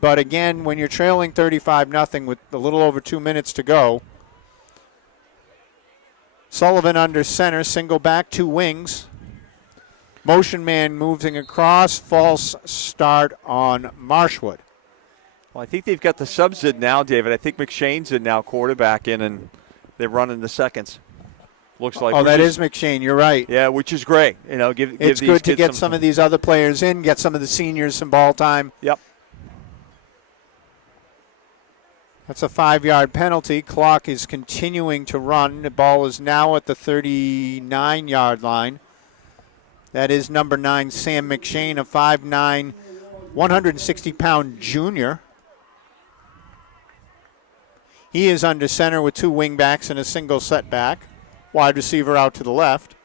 But again, when you're trailing 35-0 with a little over 2 minutes to go, Sullivan under center, single back, 2 wings. Motion man moving across, false start on Marshwood. Well, I think they've got the subs in now, David. I think McShane's in now, quarterback in, and they're running the seconds. Looks like. Oh, that is McShane. You're right. Yeah, which is great. Give it's these good to kids get some of these other players in, get some of the seniors some ball time. Yep. That's a 5-yard penalty. Clock is continuing to run. The ball is now at the 39-yard line. That is number 9, Sam McShane, a 5'9", 160-pound junior. He is under center with 2 wingbacks and a single setback. Wide receiver out to the left.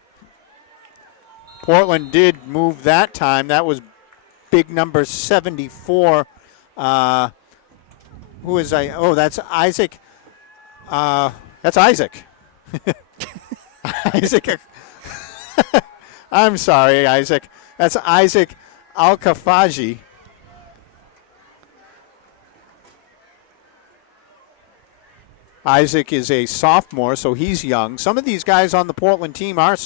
Portland did move that time. That was big number 74. Who is I? Oh, that's Isaac. That's Isaac. Isaac. I'm sorry, Isaac. That's Isaac Al-Kafaji. Isaac is a sophomore, so he's young. Some of these guys on the Portland team are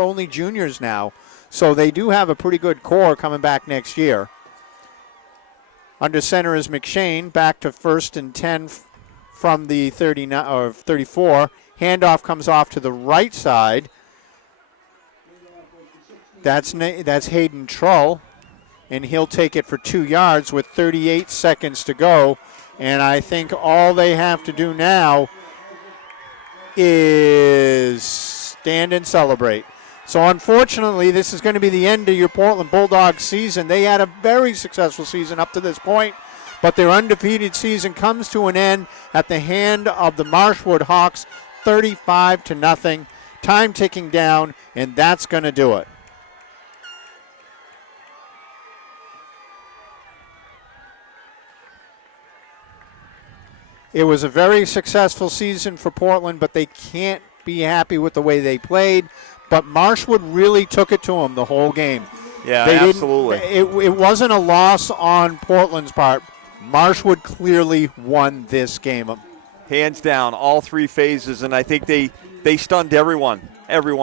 only juniors now, so they do have a pretty good core coming back next year. Under center is McShane, back to 1st and 10 from the 39 or 34. Handoff comes off to the right side. That's Hayden Trull, and he'll take it for 2 yards with 38 seconds to go. And I think all they have to do now is stand and celebrate. So unfortunately, this is going to be the end of your Portland Bulldogs season. They had a very successful season up to this point, but their undefeated season comes to an end at the hand of the Marshwood Hawks, 35-0. Time ticking down, and that's going to do it. It was a very successful season for Portland, but they can't be happy with the way they played. But Marshwood really took it to them the whole game. Yeah, absolutely. It wasn't a loss on Portland's part. Marshwood clearly won this game. Hands down, all 3 phases, and I think they stunned everyone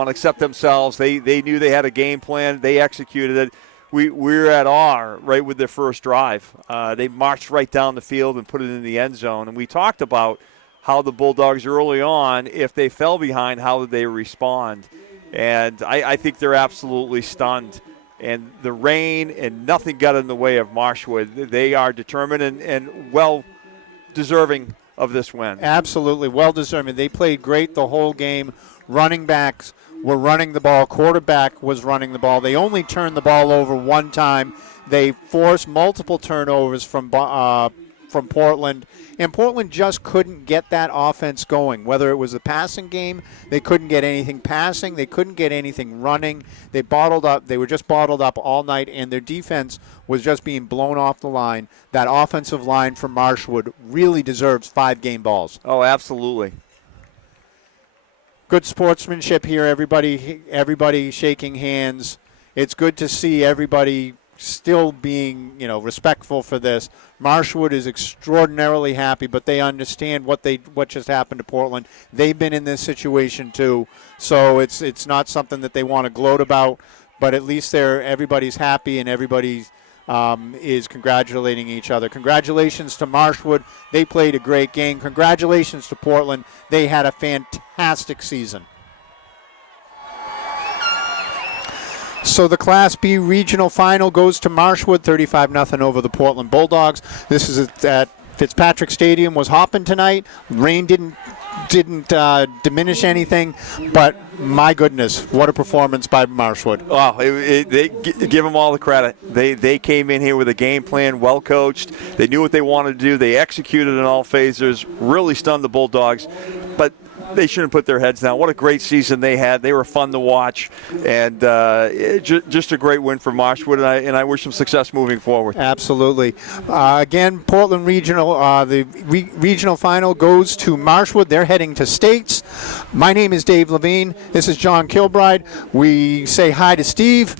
except themselves. They knew they had a game plan. They executed it. We're at awe right with their first drive. They marched right down the field and put it in the end zone. And we talked about how the Bulldogs early on, if they fell behind, how did they respond? And I think they're absolutely stunned. And the rain and nothing got in the way of Marshwood. They are determined and well deserving of this win. Absolutely, well deserving. They played great the whole game. Running backs were running the ball. Quarterback was running the ball. They only turned the ball over one time. They forced multiple turnovers from Portland, and Portland just couldn't get that offense going. Whether it was the passing game, they couldn't get anything passing. They couldn't get anything running. They bottled up. They were just bottled up all night, and their defense was just being blown off the line. That offensive line from Marshwood really deserves 5 game balls. Oh, absolutely. Good sportsmanship here. Everybody shaking hands. It's good to see everybody still being, respectful for this. Marshwood is extraordinarily happy, but they understand what just happened to Portland. They've been in this situation too, so it's not something that they want to gloat about. But at least everybody's happy and everybody is congratulating each other. Congratulations to Marshwood. They played a great game. Congratulations to Portland. They had a fantastic season. So the Class B regional final goes to Marshwood, 35-0 over the Portland Bulldogs. This is at Fitzpatrick Stadium was hopping tonight. Rain didn't diminish anything, but my goodness, what a performance by Marshwood. Oh, they give them all the credit. They came in here with a game plan, well coached. They knew what they wanted to do. They executed in all phases, really stunned the Bulldogs. But they shouldn't put their heads down. What a great season they had. They were fun to watch, and just a great win for Marshwood, and I wish them success moving forward. Absolutely. Again, Portland Regional, the regional final goes to Marshwood. They're heading to states. My name is Dave Levine. This is John Kilbride. We say hi to Steve.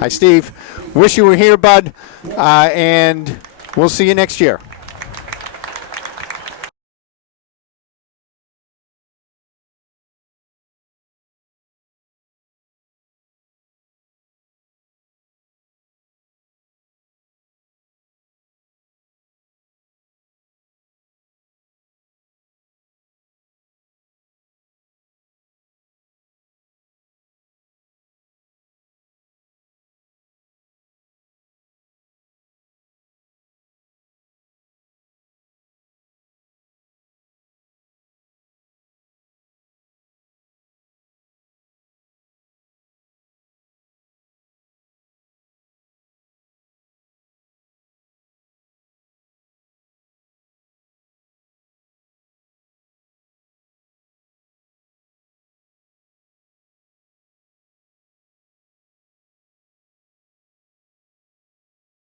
Hi, Steve. Wish you were here, bud, and we'll see you next year.